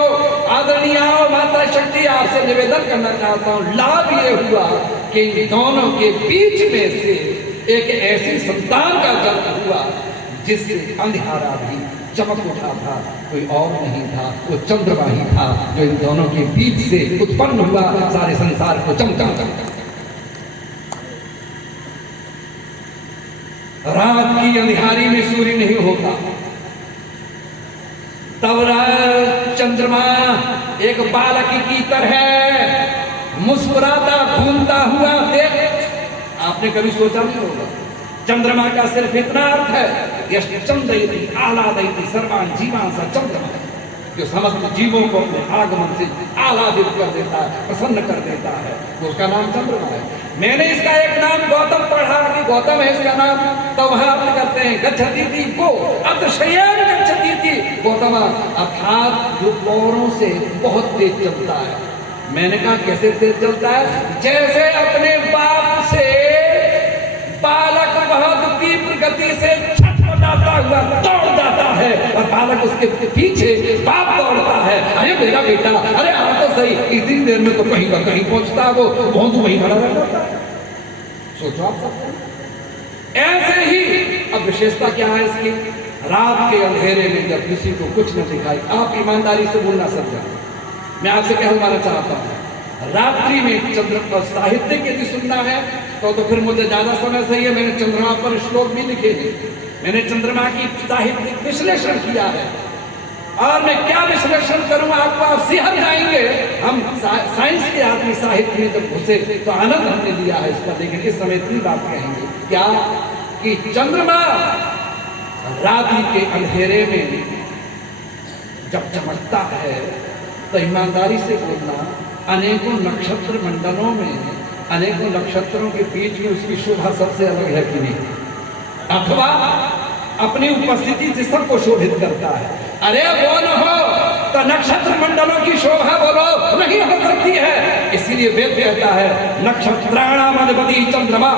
आदरणीय माता शक्ति, आपसे निवेदन करना चाहता हूँ। लाभ ये हुआ कि इन दोनों के बीच में से एक ऐसी संतान का जन्म हुआ जिससे अंधियारा भी चमक उठा था। कोई और नहीं था, वो चंद्रमा ही था जो इन दोनों के बीच से उत्पन्न हुआ, सारे संसार को चमका। रात की अंधियारी में सूर्य नहीं होता, तब चंद्रमा एक बालक की तरह मुस्कुराता घूमता हुआ देख। आपने कभी सोचा नहीं होगा, चंद्रमा का सिर्फ इतना अर्थ है, यश चंद्रयति आह्लादयति सर्वान् जीवान् स चंद्रमा, जो समस्त जीवों को अपने आगमन से आह्लादित कर देता है, प्रसन्न कर देता है, उसका नाम चंद्रमा है। मैंने इसका एक नाम गौतम पढ़ा कि गौतम है इसका नाम, तो वहां अर्थ करते हैं गच्छतीति को अतिशयेन गच्छतीति गौतम, अर्थात जो पौरों से बहुत तेज चलता है। मैंने कहा कैसे तेज चलता है? जैसे अपने बाप से बालक बहुत तीव्र गति से छटपटाता हुआ दौड़ जाता है और बालक उसके पीछे बाप दौड़ता है, अरे मेरा बेटा, अरे आ तो सही। इतनी देर में तो कहीं का कहीं पहुंचता है, वो बहुत वहीं खड़ा रहता है। सोचो आप। ऐसे ही अब विशेषता क्या है इसकी? रात के अंधेरे में जब किसी को कुछ न दिखाई, आप ईमानदारी से बोलना सब जाए, मैं आपसे कहना चाहता हूं, रात्रि में चंद्र साहित्य यदि सुनना है तो फिर मुझे ज्यादा समय सही है। मैंने चंद्रमा पर श्लोक भी लिखे हैं, मैंने चंद्रमा की साहित्यिक विश्लेषण किया है, और मैं क्या विश्लेषण करूंगा आपको आप सिहर जाएंगे। हम साइंस के आदमी साहित्य में जब घुसे तो आनंद हमने लिया है इसका, लेकिन इस समय इतनी बात कहेंगे क्या कि चंद्रमा रात्रि के अंधेरे में जब चमकता है तो ईमानदारी से बोलना, अनेकों नक्षत्र मंडलों में, अनेकों नक्षत्रों के बीच में उसकी शोभा सबसे अलग है कि नहीं? अथवा अपनी उपस्थिति से सबको शोभित करता है। अरे बोलो हो तो नक्षत्र मंडलों की शोभा बोलो नहीं हो सकती है। इसीलिए वेद कहता है नक्षत्राणाम अधिपति चंद्रमा,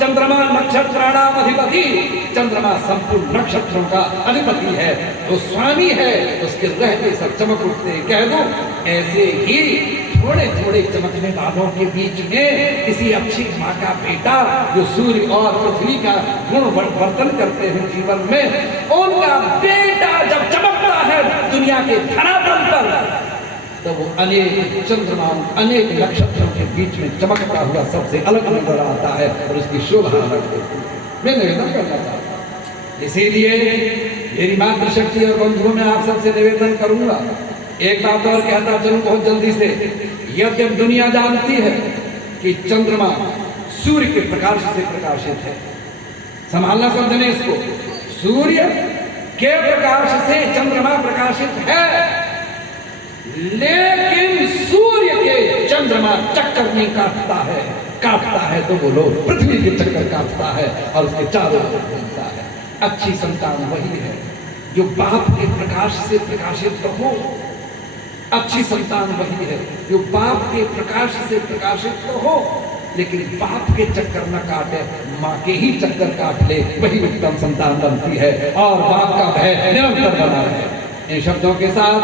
चंद्रमा नक्षत्राणाम अधिपति, चंद्रमा संपूर्ण नक्षत्रों का अधिपति है, वो स्वामी है, उसके रहते सब चमक उठते। कह दो ऐसे ही थोड़े थोड़े चमकने वालों के बीच में किसी अच्छी माँ का बेटा जो सूर्य और पृथ्वी का गुण वर्तन करते हैं जीवन में, उनका बेटा जब चमकता है दुनिया के धरातल पर, तो वो अनेक चंद्रमा, अनेक नक्षत्रों के बीच में चमकता हुआ सबसे अलग नजर आता है और उसकी शोभा अलग होती है। मैं निवेदन करना चाहता हूँ। इसीलिए मेरी मातृशक्ति और बंधुओं में आप सबसे निवेदन करूंगा, एक बात और कहता चलूं बहुत जल्दी से। यद्यप दुनिया जानती है कि चंद्रमा सूर्य के प्रकाश से प्रकाशित है, संभालना समझने इसको, सूर्य के प्रकाश से चंद्रमा प्रकाशित है, लेकिन सूर्य के चंद्रमा चक्कर नहीं काटता है तो बोलो पृथ्वी के चक्कर काटता है और उसके चारों ओर घूमता है। अच्छी संतान वही है जो बाप के प्रकाश से प्रकाशित तो हो, अच्छी संतान वही है जो बाप के प्रकाश से प्रकाशित तो हो, लेकिन बाप के चक्कर न काटे, माँ के ही चक्कर काट ले, वही उत्तम संतान बनती है और बाप का भय निरंतर बना रहे। इन शब्दों के साथ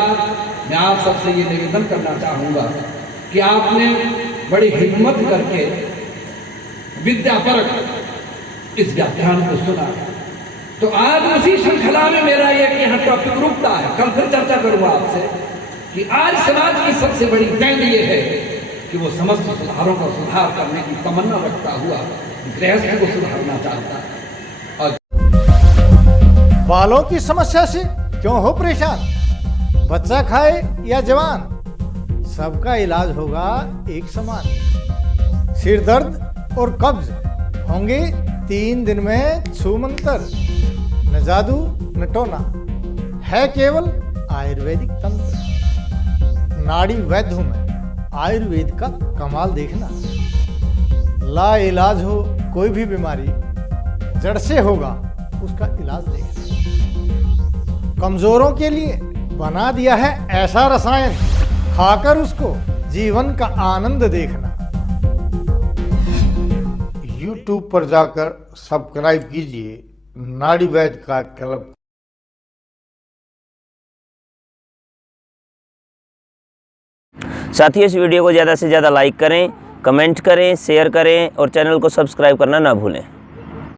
मैं आप सबसे ये निवेदन करना चाहूंगा कि आपने बड़ी हिम्मत करके विद्यापरक इस व्याख्यान को सुना, तो आज उसी श्रृंखला में मेरा एक यहाँ टॉपिक रुकता है। कल फिर चर्चा करूंगा आपसे कि आज समाज की सबसे बड़ी देन ये है कि वो समस्त सुधारों का सुधार करने की तमन्ना रखता हुआ गृहस्थ को सुधारना चाहता है। और बालों की समस्या से क्यों हो परेशान? बच्चा खाए या जवान, सबका इलाज होगा एक समान। सिर दर्द और कब्ज होंगे 3 दिन में छूमंतर, न जादू न टोना, है केवल आयुर्वेदिक तंत्र। नाड़ी वैद्य हूं मैं, आयुर्वेद का कमाल देखना। ला इलाज हो कोई भी बीमारी, जड़ से होगा उसका इलाज देखना। कमजोरों के लिए बना दिया है ऐसा रसायन, खाकर उसको जीवन का आनंद देखना। YouTube पर जाकर सब्सक्राइब कीजिए नाड़ी वैद्य का क्लब। साथियों, इस वीडियो को ज़्यादा से ज़्यादा लाइक करें, कमेंट करें, शेयर करें और चैनल को सब्सक्राइब करना ना भूलें।